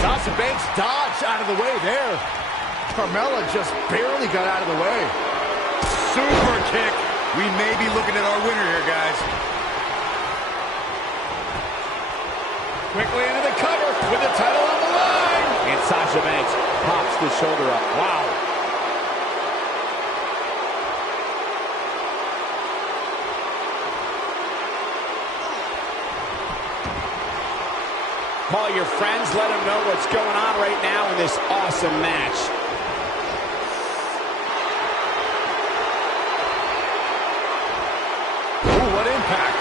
Sasha Banks dodged out of the way there. Carmella just barely got out of the way. Super kick. We may be looking at our winner here, guys. Quickly into the cover with the title on the line. And Sasha Banks pops the shoulder up. Wow. Call your friends, let them know what's going on right now in this awesome match. Ooh, what impact.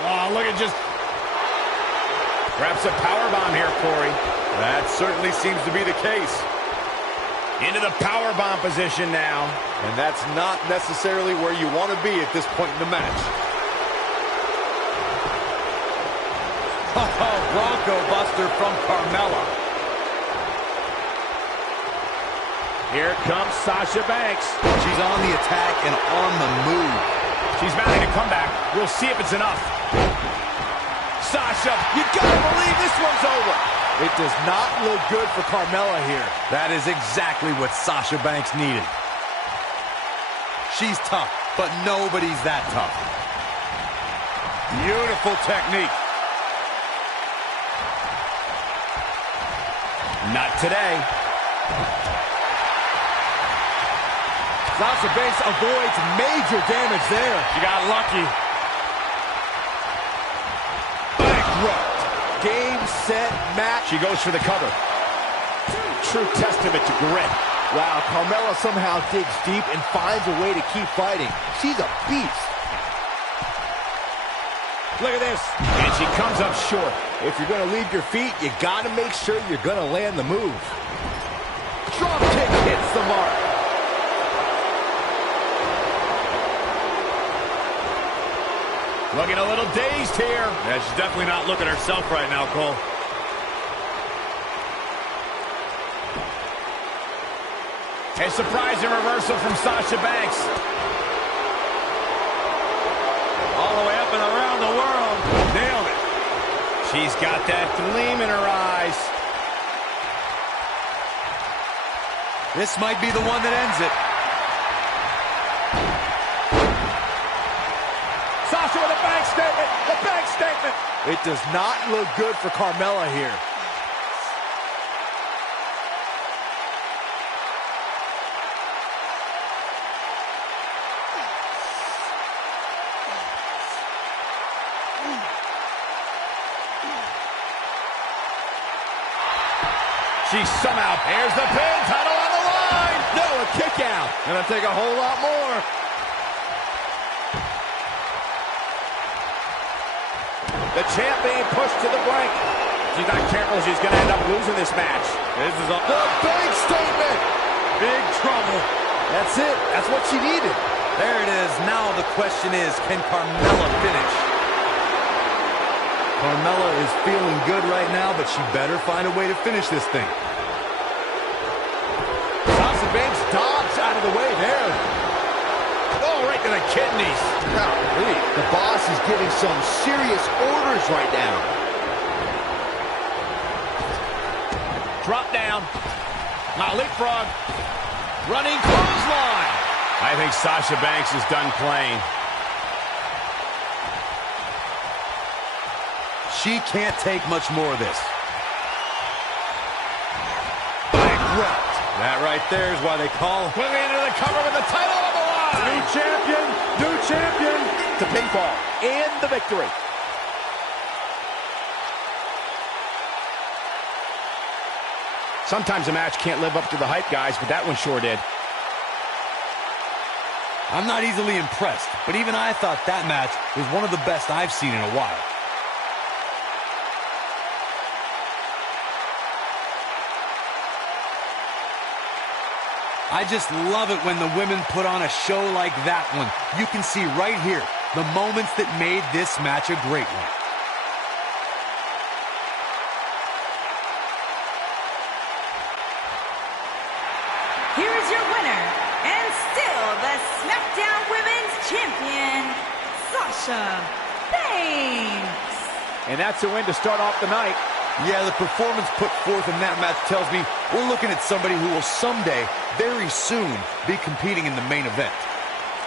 Oh, look at just... Perhaps a powerbomb here, Corey. That certainly seems to be the case. Into the powerbomb position now. And that's not necessarily where you want to be at this point in the match. Oh, Bronco Buster from Carmella. Here comes Sasha Banks. She's on the attack and on the move. She's mounting a comeback. We'll see if it's enough. Sasha, you gotta believe this one's over. It does not look good for Carmella here. That is exactly what Sasha Banks needed. She's tough, but nobody's that tough. Beautiful technique. Not today. Sasha Banks avoids major damage there. She got lucky. Bankrupt. Game, set, match. She goes for the cover. True testament to grit. Wow, Carmella somehow digs deep and finds a way to keep fighting. She's a beast. Look at this. And she comes up short. If you're going to leave your feet, you got to make sure you're going to land the move. Drop kick hits the mark. Looking a little dazed here. Yeah, she's definitely not looking herself right now, Cole. A surprising reversal from Sasha Banks. All the way up and around the world. Nailed it. She's got that gleam in her eyes. This might be the one that ends it. Sasha with a bank statement. The bank statement. It does not look good for Carmella here. She somehow pairs the pin. Title on the line. No, a kick out. Gonna take a whole lot more. The champ being pushed to the brink. She's not careful, she's going to end up losing this match. This is The big statement. big trouble. That's it. That's what she needed. There it is. Now the question is, can Carmella finish? Carmella is feeling good right now, but she better find a way to finish this thing. the kidneys. Golly, the boss is giving some serious orders right now. Drop down. Now leapfrog. Running clothesline. I think Sasha Banks is done playing. She can't take much more of this. Bankrupt. That right there is why they call. Moving into the cover with the title on the line. New champion, new champion. To pinfall and the victory. Sometimes a match can't live up to the hype, guys, but that one sure did. I'm not easily impressed, but even I thought that match was one of the best I've seen in a while. I just love it when the women put on a show like that one. You can see right here the moments that made this match a great one. Here is your winner, and still the SmackDown Women's Champion, Sasha Banks. And that's a win to start off the night. Yeah, the performance put forth in that match tells me we're looking at somebody who will someday, very soon, be competing in the main event.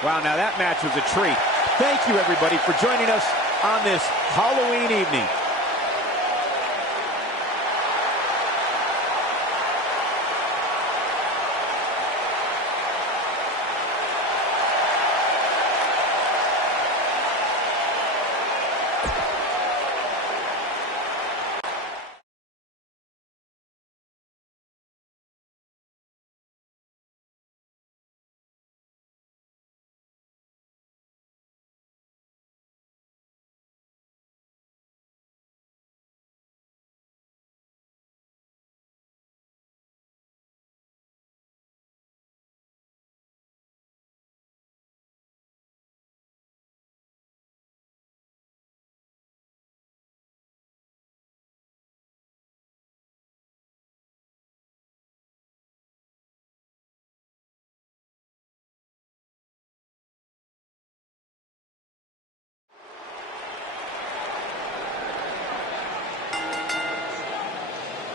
Wow, now that match was a treat. Thank you, everybody, for joining us on this Halloween evening.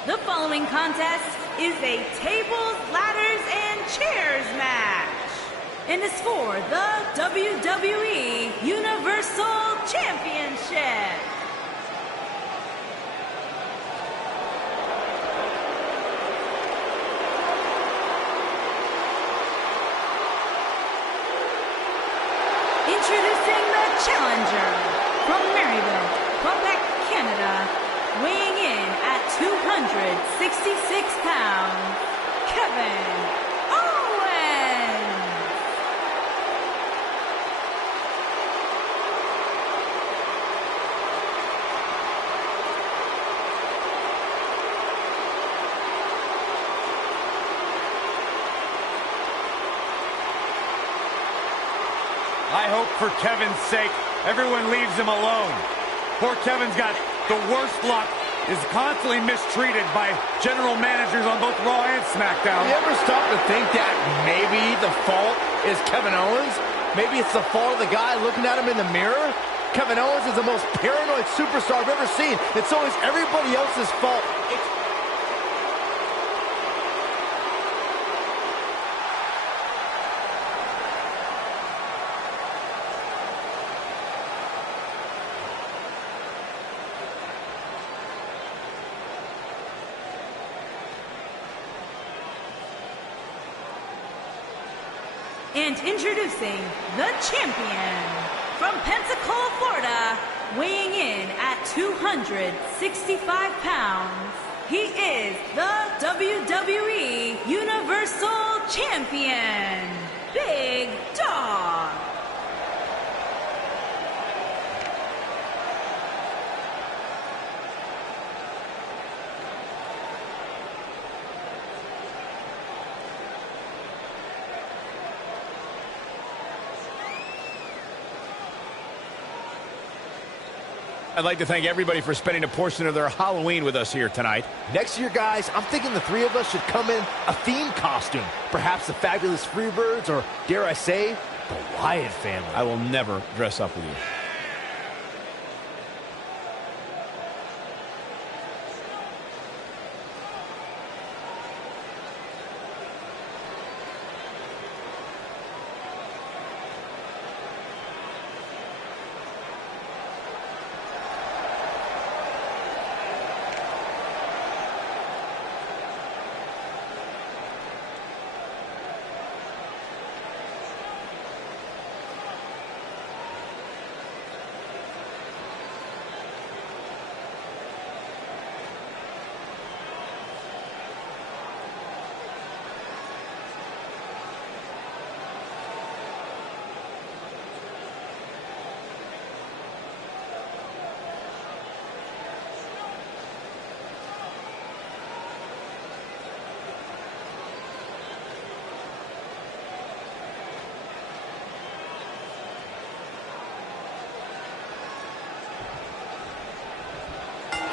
The following contest is a tables, ladders, and chairs match, and is for the WWE Universal Championship. Introducing the challenger from Maryville, Quebec, Canada, weighing in at 266 pounds, Kevin Owens. I hope for Kevin's sake, everyone leaves him alone. Poor Kevin's got the worst luck, is constantly mistreated by general managers on both Raw and SmackDown. You ever stop to think that maybe the fault is Kevin Owens? Maybe it's the fault of the guy looking at him in the mirror? Kevin Owens is the most paranoid superstar I've ever seen. It's always everybody else's fault. And introducing the champion from Pensacola, Florida, weighing in at 265 pounds, he is the WWE Universal Champion, Big Dog. I'd like to thank everybody for spending a portion of their Halloween with us here tonight. Next year, guys, I'm thinking the three of us should come in a theme costume. Perhaps the Fabulous Freebirds, or dare I say, The Wyatt family. I will never dress up with you.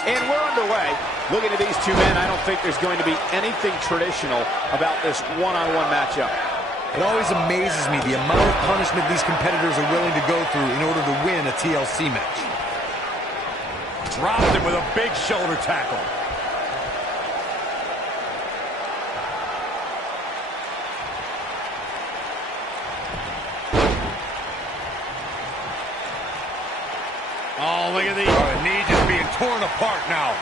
And we're underway. Looking at these two men, I don't think there's going to be anything traditional about this one-on-one matchup. It always amazes me the amount of punishment these competitors are willing to go through in order to win a TLC match. Dropped him with a big shoulder tackle. Oh, look at these. The knee just being torn apart now.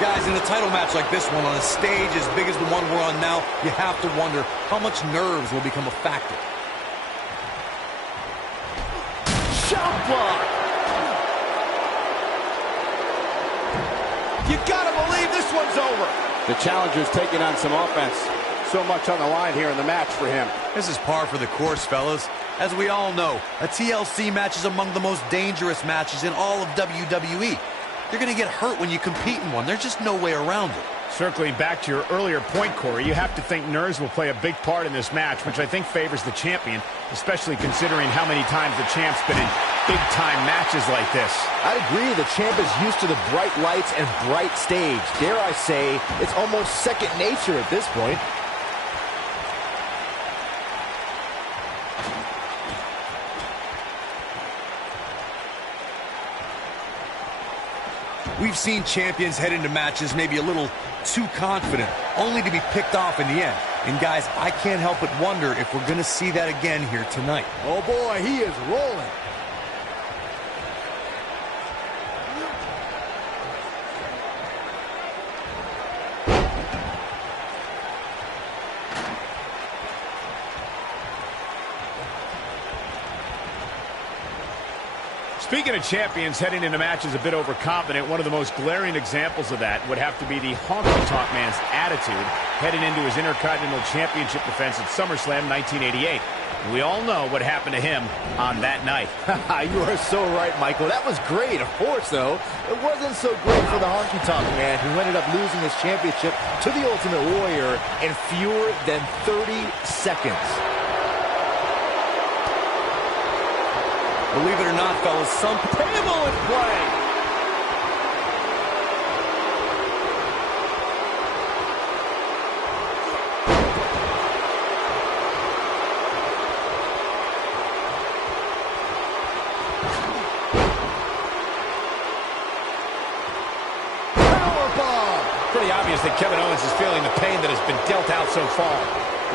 Guys, in a title match like this one, on a stage as big as the one we're on now, you have to wonder how much nerves will become a factor. Shot block. You gotta believe this one's over. The challenger's taking on some offense. So much on the line here in the match for him. This is par for the course, fellas. As we all know, a TLC match is among the most dangerous matches in all of WWE. You're going to get hurt when you compete in one. There's just no way around it. Circling back to your earlier point, Corey, you have to think nerves will play a big part in this match, which I think favors the champion, especially considering how many times the champ's been in big-time matches like this. I agree. The champ is used to the bright lights and bright stage. Dare I say, it's almost second nature at this point. We've seen champions head into matches maybe a little too confident, only to be picked off in the end. And guys, I can't help but wonder if we're going to see that again here tonight. Oh boy, he is rolling. Speaking of champions heading into matches a bit overconfident, one of the most glaring examples of that would have to be the honky-tonk man's attitude heading into his Intercontinental Championship defense at SummerSlam 1988. And we all know what happened to him on that night. You are so right, Michael. That was great. Of course, though, it wasn't so great for the honky-tonk man, who ended up losing his championship to the Ultimate Warrior in fewer than 30 seconds. Believe it or not, fellas, some Table in play. Powerbomb! Pretty obvious that Kevin Owens is feeling the pain that has been dealt out so far.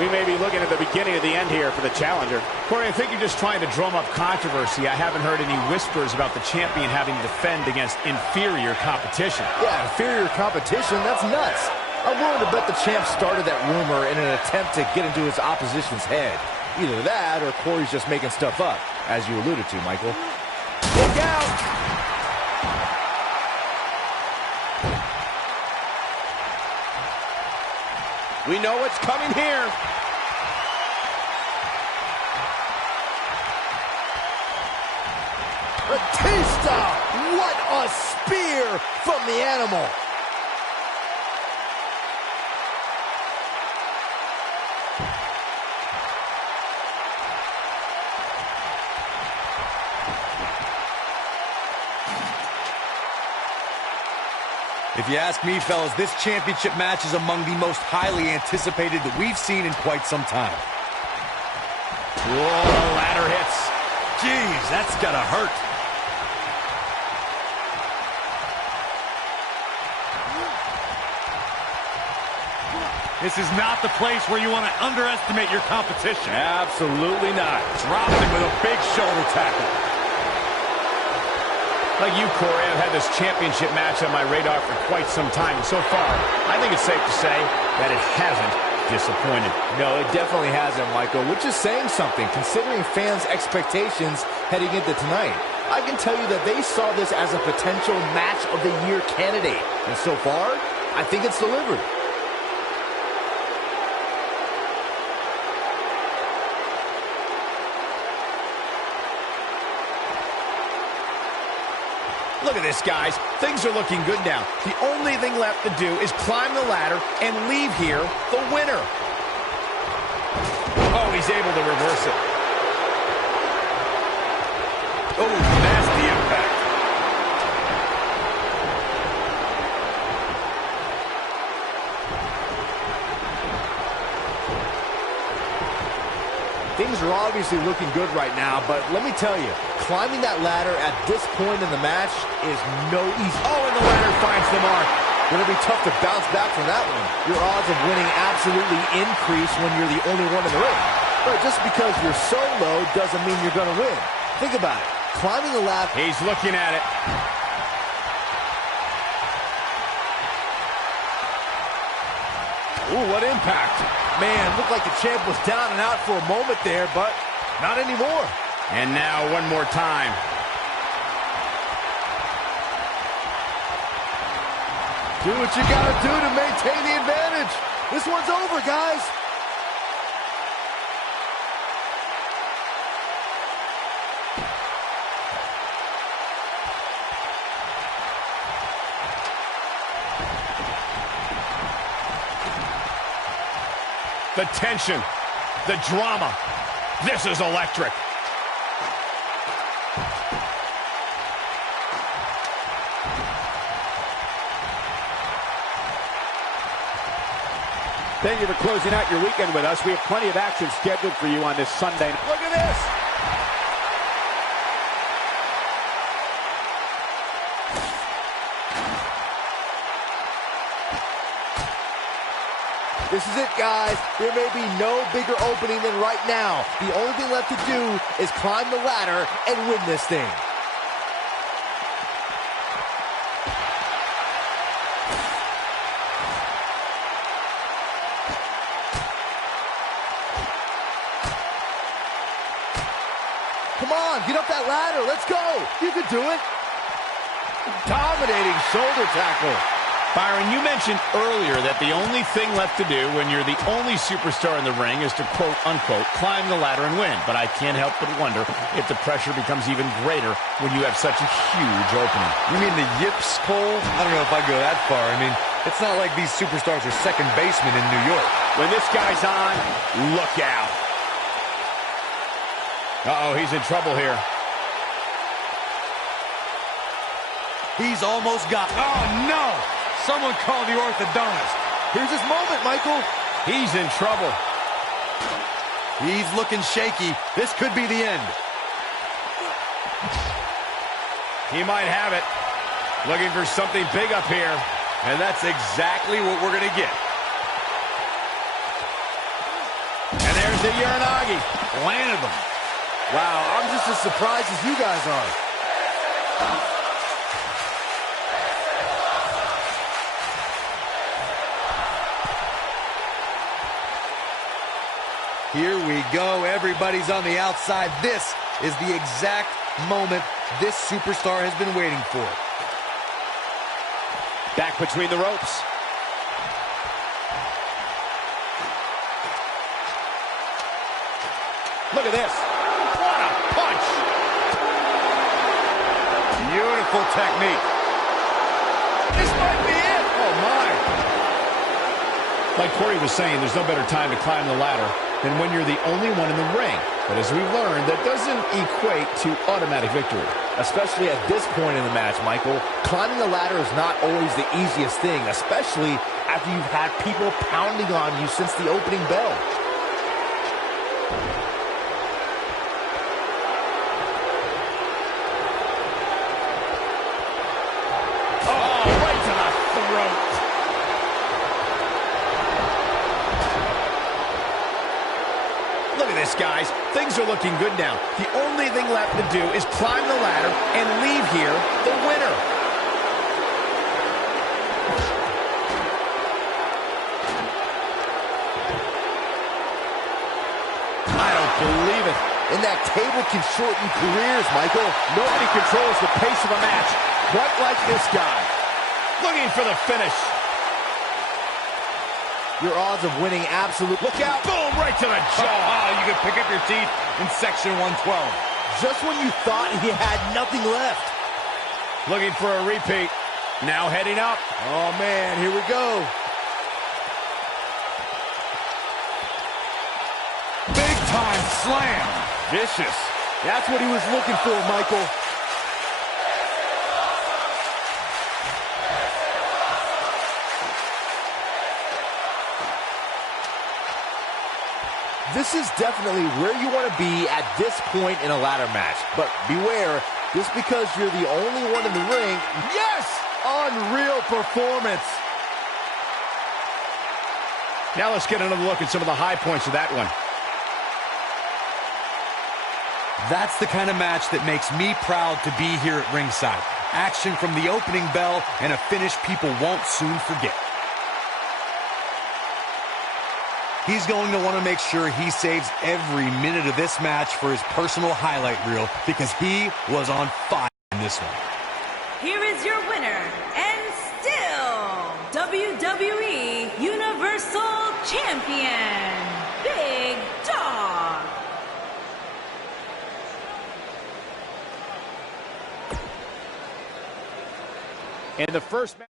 We may be looking at the beginning of the end here for the challenger. Corey, I think you're just trying to drum up controversy. I haven't heard any whispers about the champion having to defend against inferior competition. Yeah, inferior competition? That's nuts. I'm willing to bet the champ started that rumor in an attempt to get into his opposition's head. Either that, or Corey's just making stuff up, as you alluded to, Michael. Look out! We know what's coming here. Batista! What a spear from the animal! If you ask me, fellas, this championship match is among the most highly anticipated that we've seen in quite some time. Whoa, the ladder hits. Jeez, that's gotta hurt. This is not the place where you want to underestimate your competition. Absolutely not. Dropped him with a big shoulder tackle. Like you, Corey, I've had this championship match on my radar for quite some time. And so far, I think it's safe to say that it hasn't disappointed. No, it definitely hasn't, Michael, which is saying something, considering fans' expectations heading into tonight. I can tell you that they saw this as a potential match of the year candidate. And so far, I think it's delivered. Look at this, guys. Things are looking good now. The only thing left to do is climb the ladder and leave here the winner. Oh, he's able to reverse it. Oh, nasty impact. Things are obviously looking good right now, but let me tell you, climbing that ladder at this point in the match is no easy. Oh, and the ladder finds the mark. Gonna be tough to bounce back from that one. Your odds of winning absolutely increase when you're the only one in the ring. But just because you're so low doesn't mean you're gonna win. Think about it. Climbing the ladder. He's looking at it. Ooh, what impact. Man, looked like the champ was down and out for a moment there, but not anymore. And now one more time. Do what you gotta do to maintain the advantage. This one's over, guys. The tension, the drama. This is electric. Thank you for closing out your weekend with us. We have plenty of action scheduled for you on this Sunday. Look at this. This is it, guys. There may be no bigger opening than right now. The only thing left to do is climb the ladder and win this thing. Come on, get up that ladder. Let's go. You can do it. Dominating shoulder tackle. Byron, you mentioned earlier that the only thing left to do when you're the only superstar in the ring is to, quote, unquote, climb the ladder and win. But I can't help but wonder if the pressure becomes even greater when you have such a huge opening. You mean the yips pole? I don't know if I go that far. I mean, it's not like these superstars are second basemen in New York. When this guy's on, look out. Uh-oh, he's in trouble here. He's almost got it. Oh, no! Someone call the orthodontist. Here's his moment, Michael. He's in trouble. He's looking shaky. This could be the end. He might have it. Looking for something big up here. And that's exactly what we're going to get. And there's the Uranagi. Landed them. Wow, I'm just as surprised as you guys are. Here we go. Everybody's on the outside. This is the exact moment this superstar has been waiting for. Back between the ropes. Look at this. What a punch. Beautiful technique. This might be it. Oh, my. Like Corey was saying, there's no better time to climb the ladder than when you're the only one in the ring. But as we've learned, that doesn't equate to automatic victory. Especially at this point in the match, Michael. Climbing the ladder is not always the easiest thing, especially after you've had people pounding on you since the opening bell. Oh, right to the throat. Look at this, guys. Things are looking good now. The only thing left to do is climb the ladder and leave here the winner. I don't believe it. And that table can shorten careers, Michael. Nobody controls the pace of a match quite like this guy. Looking for the finish. Your odds of winning absolute... Look out. Boom, right to the jaw. Oh, you can pick up your teeth in section 112. Just when you thought he had nothing left. Looking for a repeat. Now heading up. Oh, man, here we go. Big time slam. Vicious. That's what he was looking for, Michael. This is definitely where you want to be at this point in a ladder match. But beware, just because you're the only one in the ring, Yes! unreal performance. Now let's get another look at some of the high points of that one. That's the kind of match that makes me proud to be here at ringside. Action from the opening bell and a finish people won't soon forget. He's going to want to make sure he saves every minute of this match for his personal highlight reel because he was on fire in this one. Here is your winner, and still WWE Universal Champion, Big Dog. In the first match.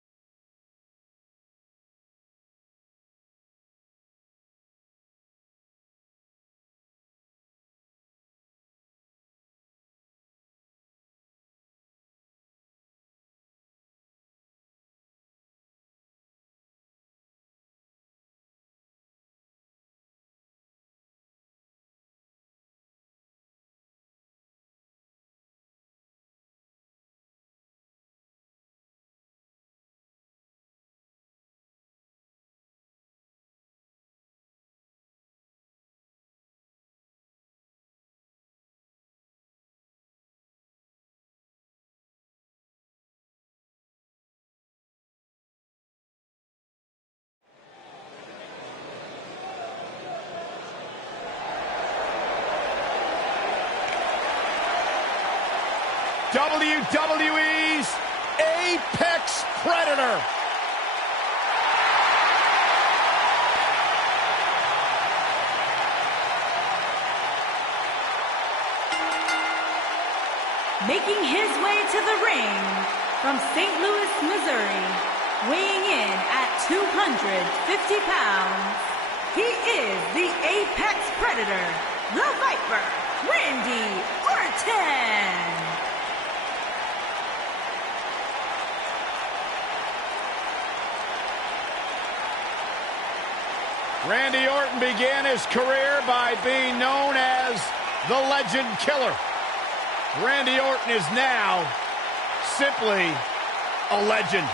WWE's Apex Predator. Making his way to the ring from St. Louis, Missouri, weighing in at 250 pounds, he is the Apex Predator, the Viper, Randy Orton. Randy Orton began his career by being known as the Legend Killer. Randy Orton is now simply a legend.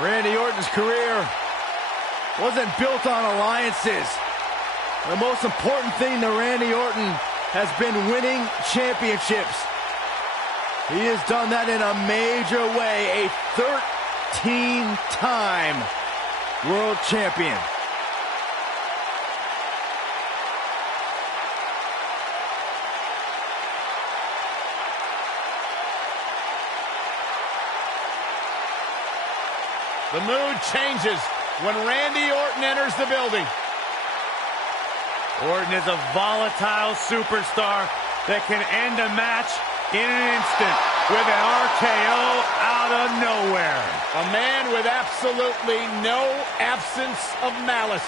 Randy Orton's career wasn't built on alliances. The most important thing to Randy Orton has been winning championships. He has done that in a major way, a 13-time world champion. The mood changes when Randy Orton enters the building. Orton is a volatile superstar that can end a match in an instant with an RKO out of nowhere. A man with absolutely no absence of malice.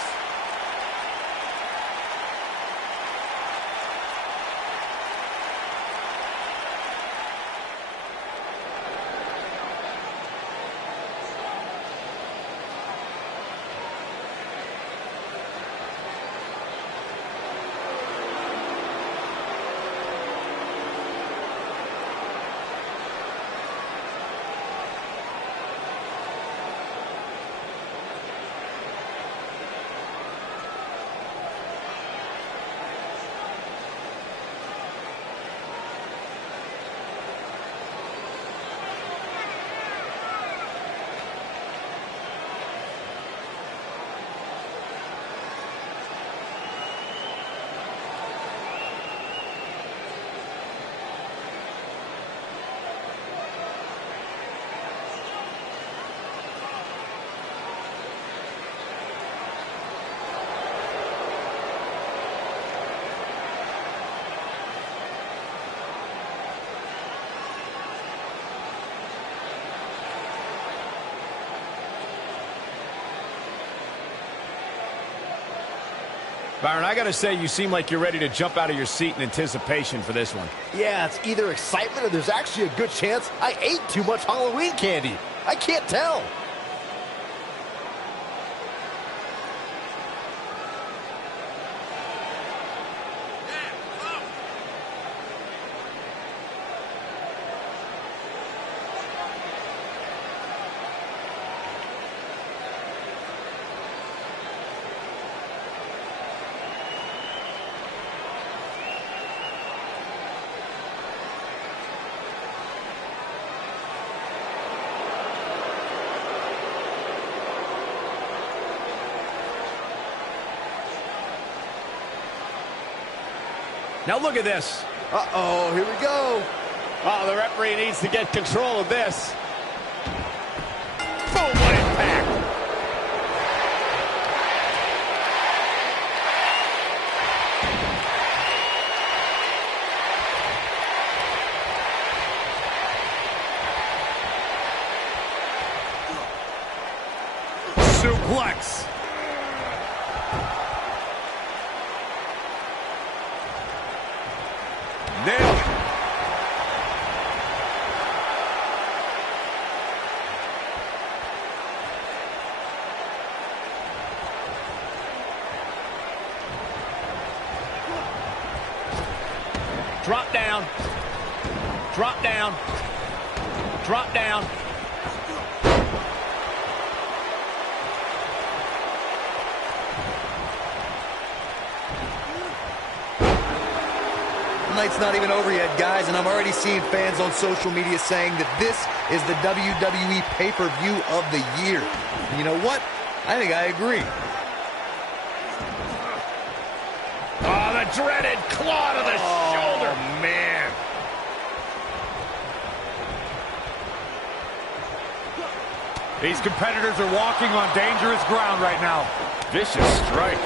Byron, I got to say, you seem like you're ready to jump out of your seat in anticipation for this one. Yeah, it's either excitement or there's actually a good chance I ate too much Halloween candy. I can't tell. Now look at this. Uh-oh, here we go. Oh, the referee needs to get control of this. Boom, what impact. Suplex. Nailed it. Drop down. Drop down. Drop down. The night's not even over yet, guys, and I'm already seeing fans on social media saying that this is the WWE pay-per-view of the year. And you know what? I think I agree. Oh, the dreaded claw to the shoulder. Man. These competitors are walking on dangerous ground right now. Vicious strike.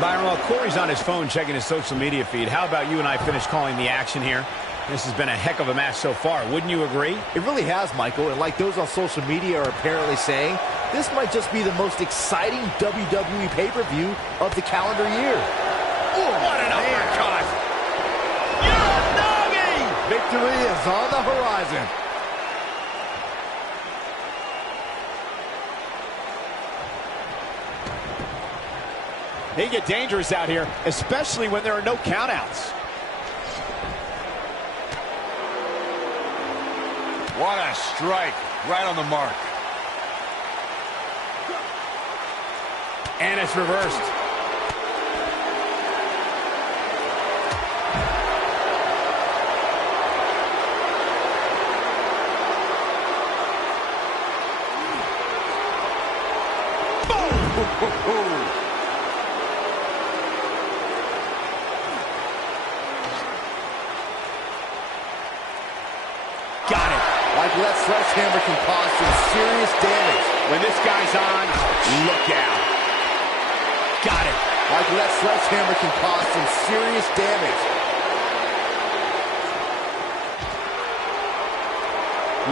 Byron, while Corey's on his phone checking his social media feed, how about you and I finish calling the action here? This has been a heck of a match so far. Wouldn't you agree? It really has, Michael, and like those on social media are apparently saying, this might just be the most exciting WWE pay-per-view of the calendar year. Ooh, what an uppercut! Uranagi! Victory is on the horizon. They get dangerous out here, especially when there are no countouts. What a strike. Right on the mark. And it's reversed. Boom! Got it. Michael, that sledgehammer can cause some serious damage. When this guy's on, look out. Got it. Michael, that sledgehammer can cause some serious damage.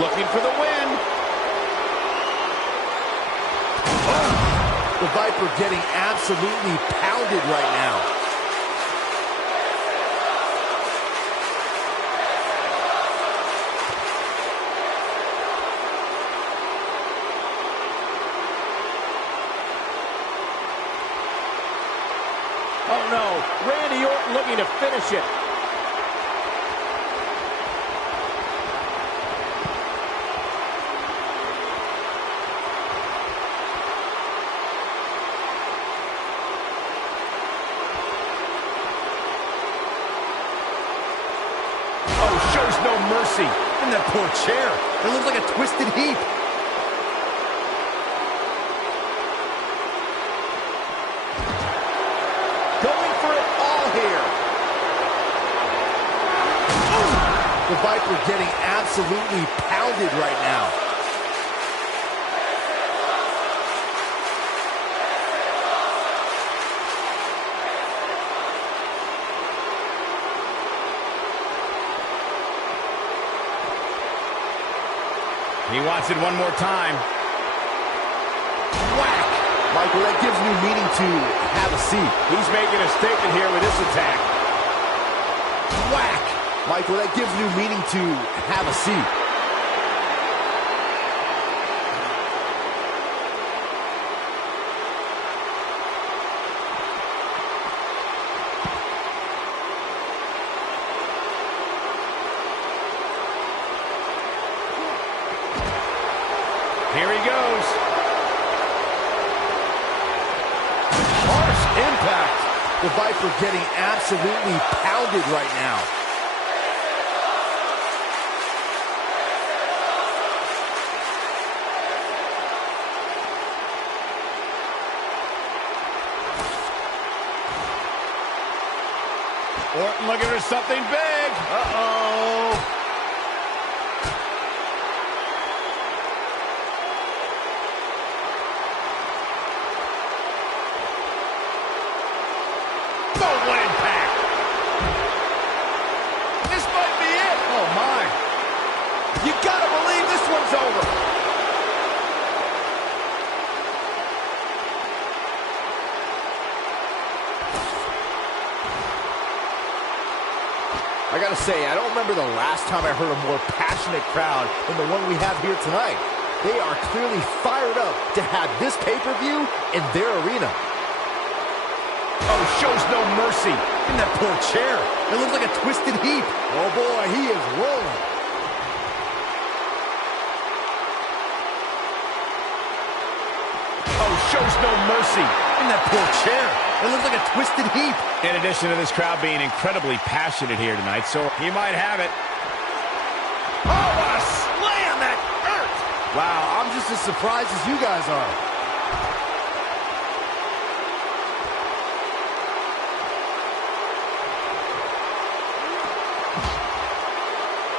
looking for the win. The Viper getting absolutely pounded right now. Oh no, Randy Orton looking to finish it. Oh, shows no mercy. And that poor chair. It looks like a twisted heap. Going for it all here. The Viper getting absolutely pounded right now. He wants it one more time. Whack! Michael, that gives new meaning to have a seat. He's making a statement here with this attack. Whack! Michael, that gives new meaning to have a seat. Here he goes. Harsh impact. The Viper getting absolutely pounded right now. Orton looking for something big. Uh-oh. Oh, what impact. This might be it. Oh, my. You gotta believe this one's over. I gotta say, I don't remember the last time I heard a more passionate crowd than the one we have here tonight. They are clearly fired up to have this pay-per-view in their arena. Oh, shows no mercy. And that poor chair. It looks like a twisted heap. Oh boy, he is rolling. Oh, shows no mercy. And that poor chair. It looks like a twisted heap. In addition to this crowd being incredibly passionate here tonight, so he might have it. Oh, what a slam! That hurt! Wow, I'm just as surprised as you guys are.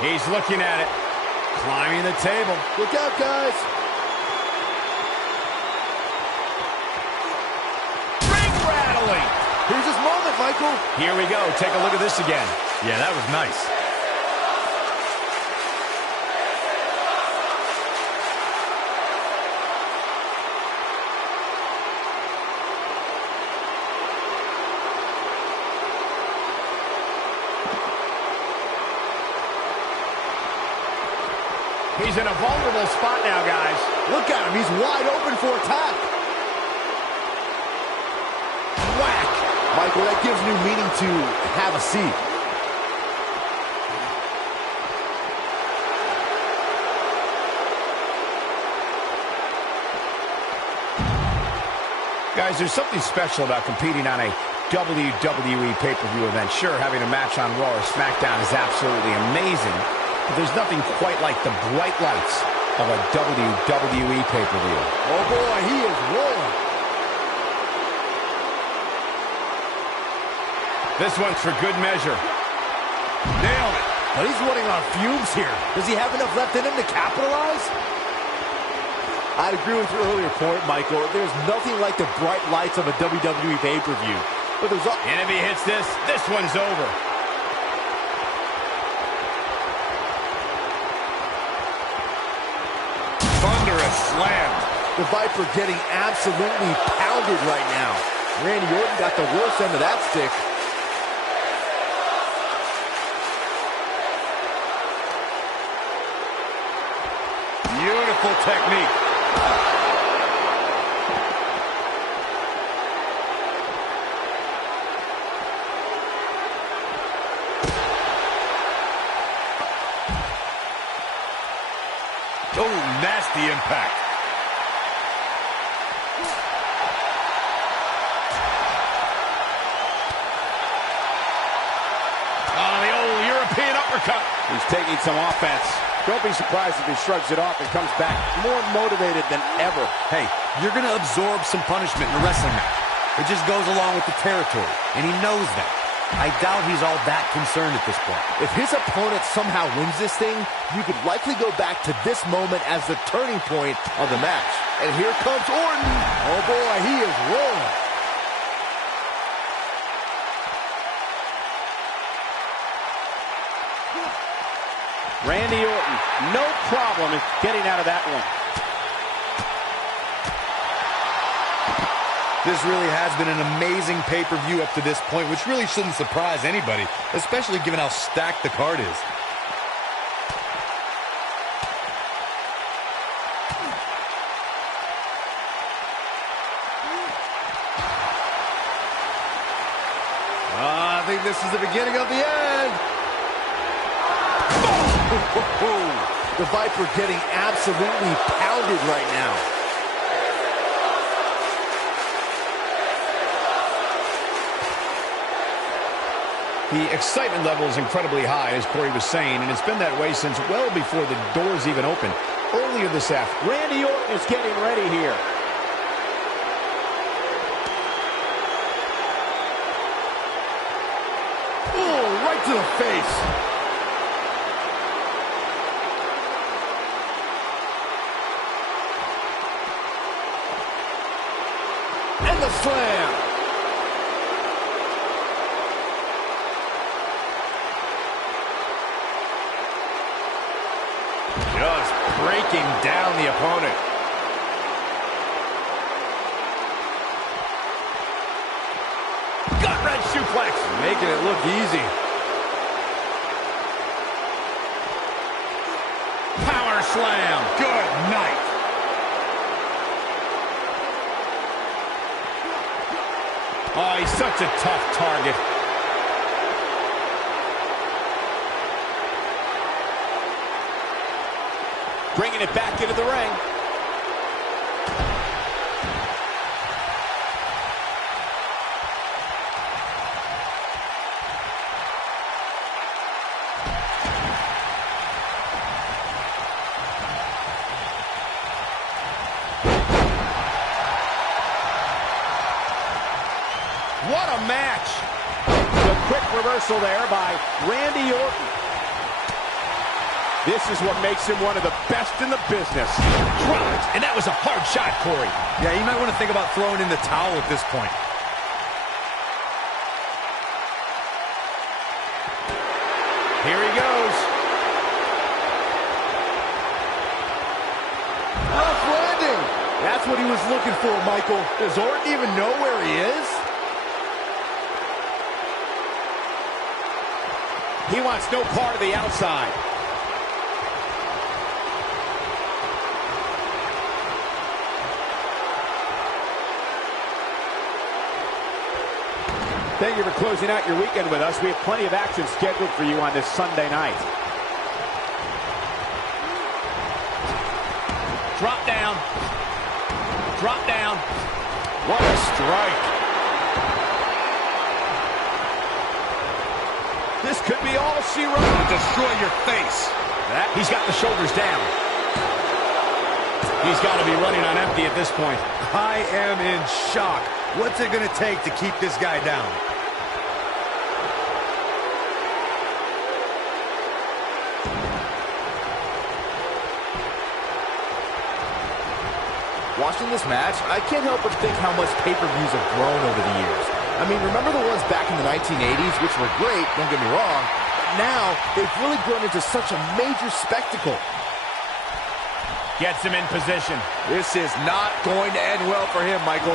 He's looking at it. Climbing the table. Look out, guys. Ring rattling. Here's his moment, Michael. Here we go. Take a look at this again. Yeah, that was nice. He's in a vulnerable spot now, guys. Look at him. He's wide open for attack. Whack. Michael, that gives new meaning to have a seat. Guys, there's something special about competing on a WWE pay-per-view event. Sure, having a match on Raw or SmackDown is absolutely amazing, but there's nothing quite like the bright lights of a WWE pay-per-view. Oh boy, he is rolling. This one's for good measure. Nailed it. But he's running on fumes here. Does he have enough left in him to capitalize? I'd agree with your earlier point, Michael. There's nothing like the bright lights of a WWE pay-per-view. But there's and if he hits this one's over. slammed. The Viper getting absolutely pounded right now. Randy Orton got the worst end of that stick. Beautiful technique. Oh, nasty impact. Oh, the old European uppercut. He's taking some offense. Don't be surprised if he shrugs it off and comes back more motivated than ever. Hey, you're going to absorb some punishment in a wrestling match. It just goes along with the territory, and he knows that. I doubt he's all that concerned at this point. If his opponent somehow wins this thing, you could likely go back to this moment as the turning point of the match. And here comes Orton. Oh boy, he is rolling. Randy Orton, no problem in getting out of that one. This really has been an amazing pay-per-view up to this point, which really shouldn't surprise anybody, especially given how stacked the card is. I think this is the beginning of the end. The Viper getting absolutely pounded right now. The excitement level is incredibly high, as Corey was saying, and it's been that way since well before the doors even opened. Earlier this afternoon, Randy Orton is getting ready here. Oh, right to the face. And the slam. just breaking down the opponent. Gut-wrench suplex. Making it look easy. Power slam. Good night. Oh, he's such a tough target. Bringing it back into the ring. What a match. The quick reversal there by Randy Orton. This is what makes him one of the best in the business. Dropped, and that was a hard shot, Corey. Yeah, you might want to think about throwing in the towel at this point. Here he goes. Rough landing. That's what he was looking for, Michael. Does Orton even know where he is? He wants no part of the outside. Thank you for closing out your weekend with us. We have plenty of action scheduled for you on this Sunday night. Drop down. Drop down. What a strike. This could be all she wrote. Destroy your face. He's got the shoulders down. He's got to be running on empty at this point. I am in shock. What's it going to take to keep this guy down? Watching this match, I can't help but think how much pay-per-views have grown over the years. I mean, remember the ones back in the 1980s, which were great, don't get me wrong, but now they've really grown into such a major spectacle. Gets him in position. This is not going to end well for him, Michael.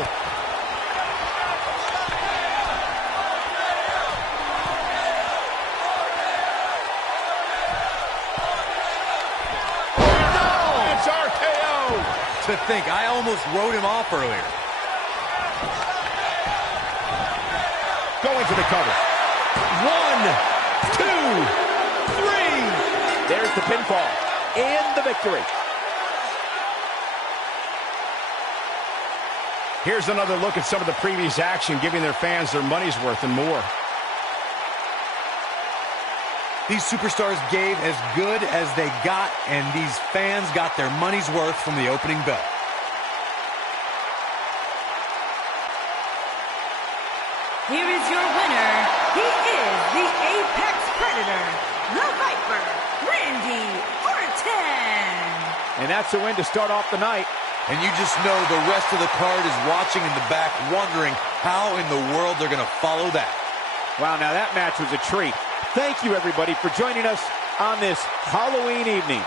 It's RKO. To think, I almost wrote him off earlier. Going for the cover. 1, 2, 3. There's the pinfall and the victory. Here's another look at some of the previous action, giving their fans their money's worth and more. These superstars gave as good as they got, and these fans got their money's worth from the opening bell. Here is your winner. He is the Apex Predator, the Viper, Randy Orton. And that's a win to start off the night. And you just know the rest of the card is watching in the back, wondering how in the world they're going to follow that. Wow, now that match was a treat. Thank you, everybody, for joining us on this Halloween evening.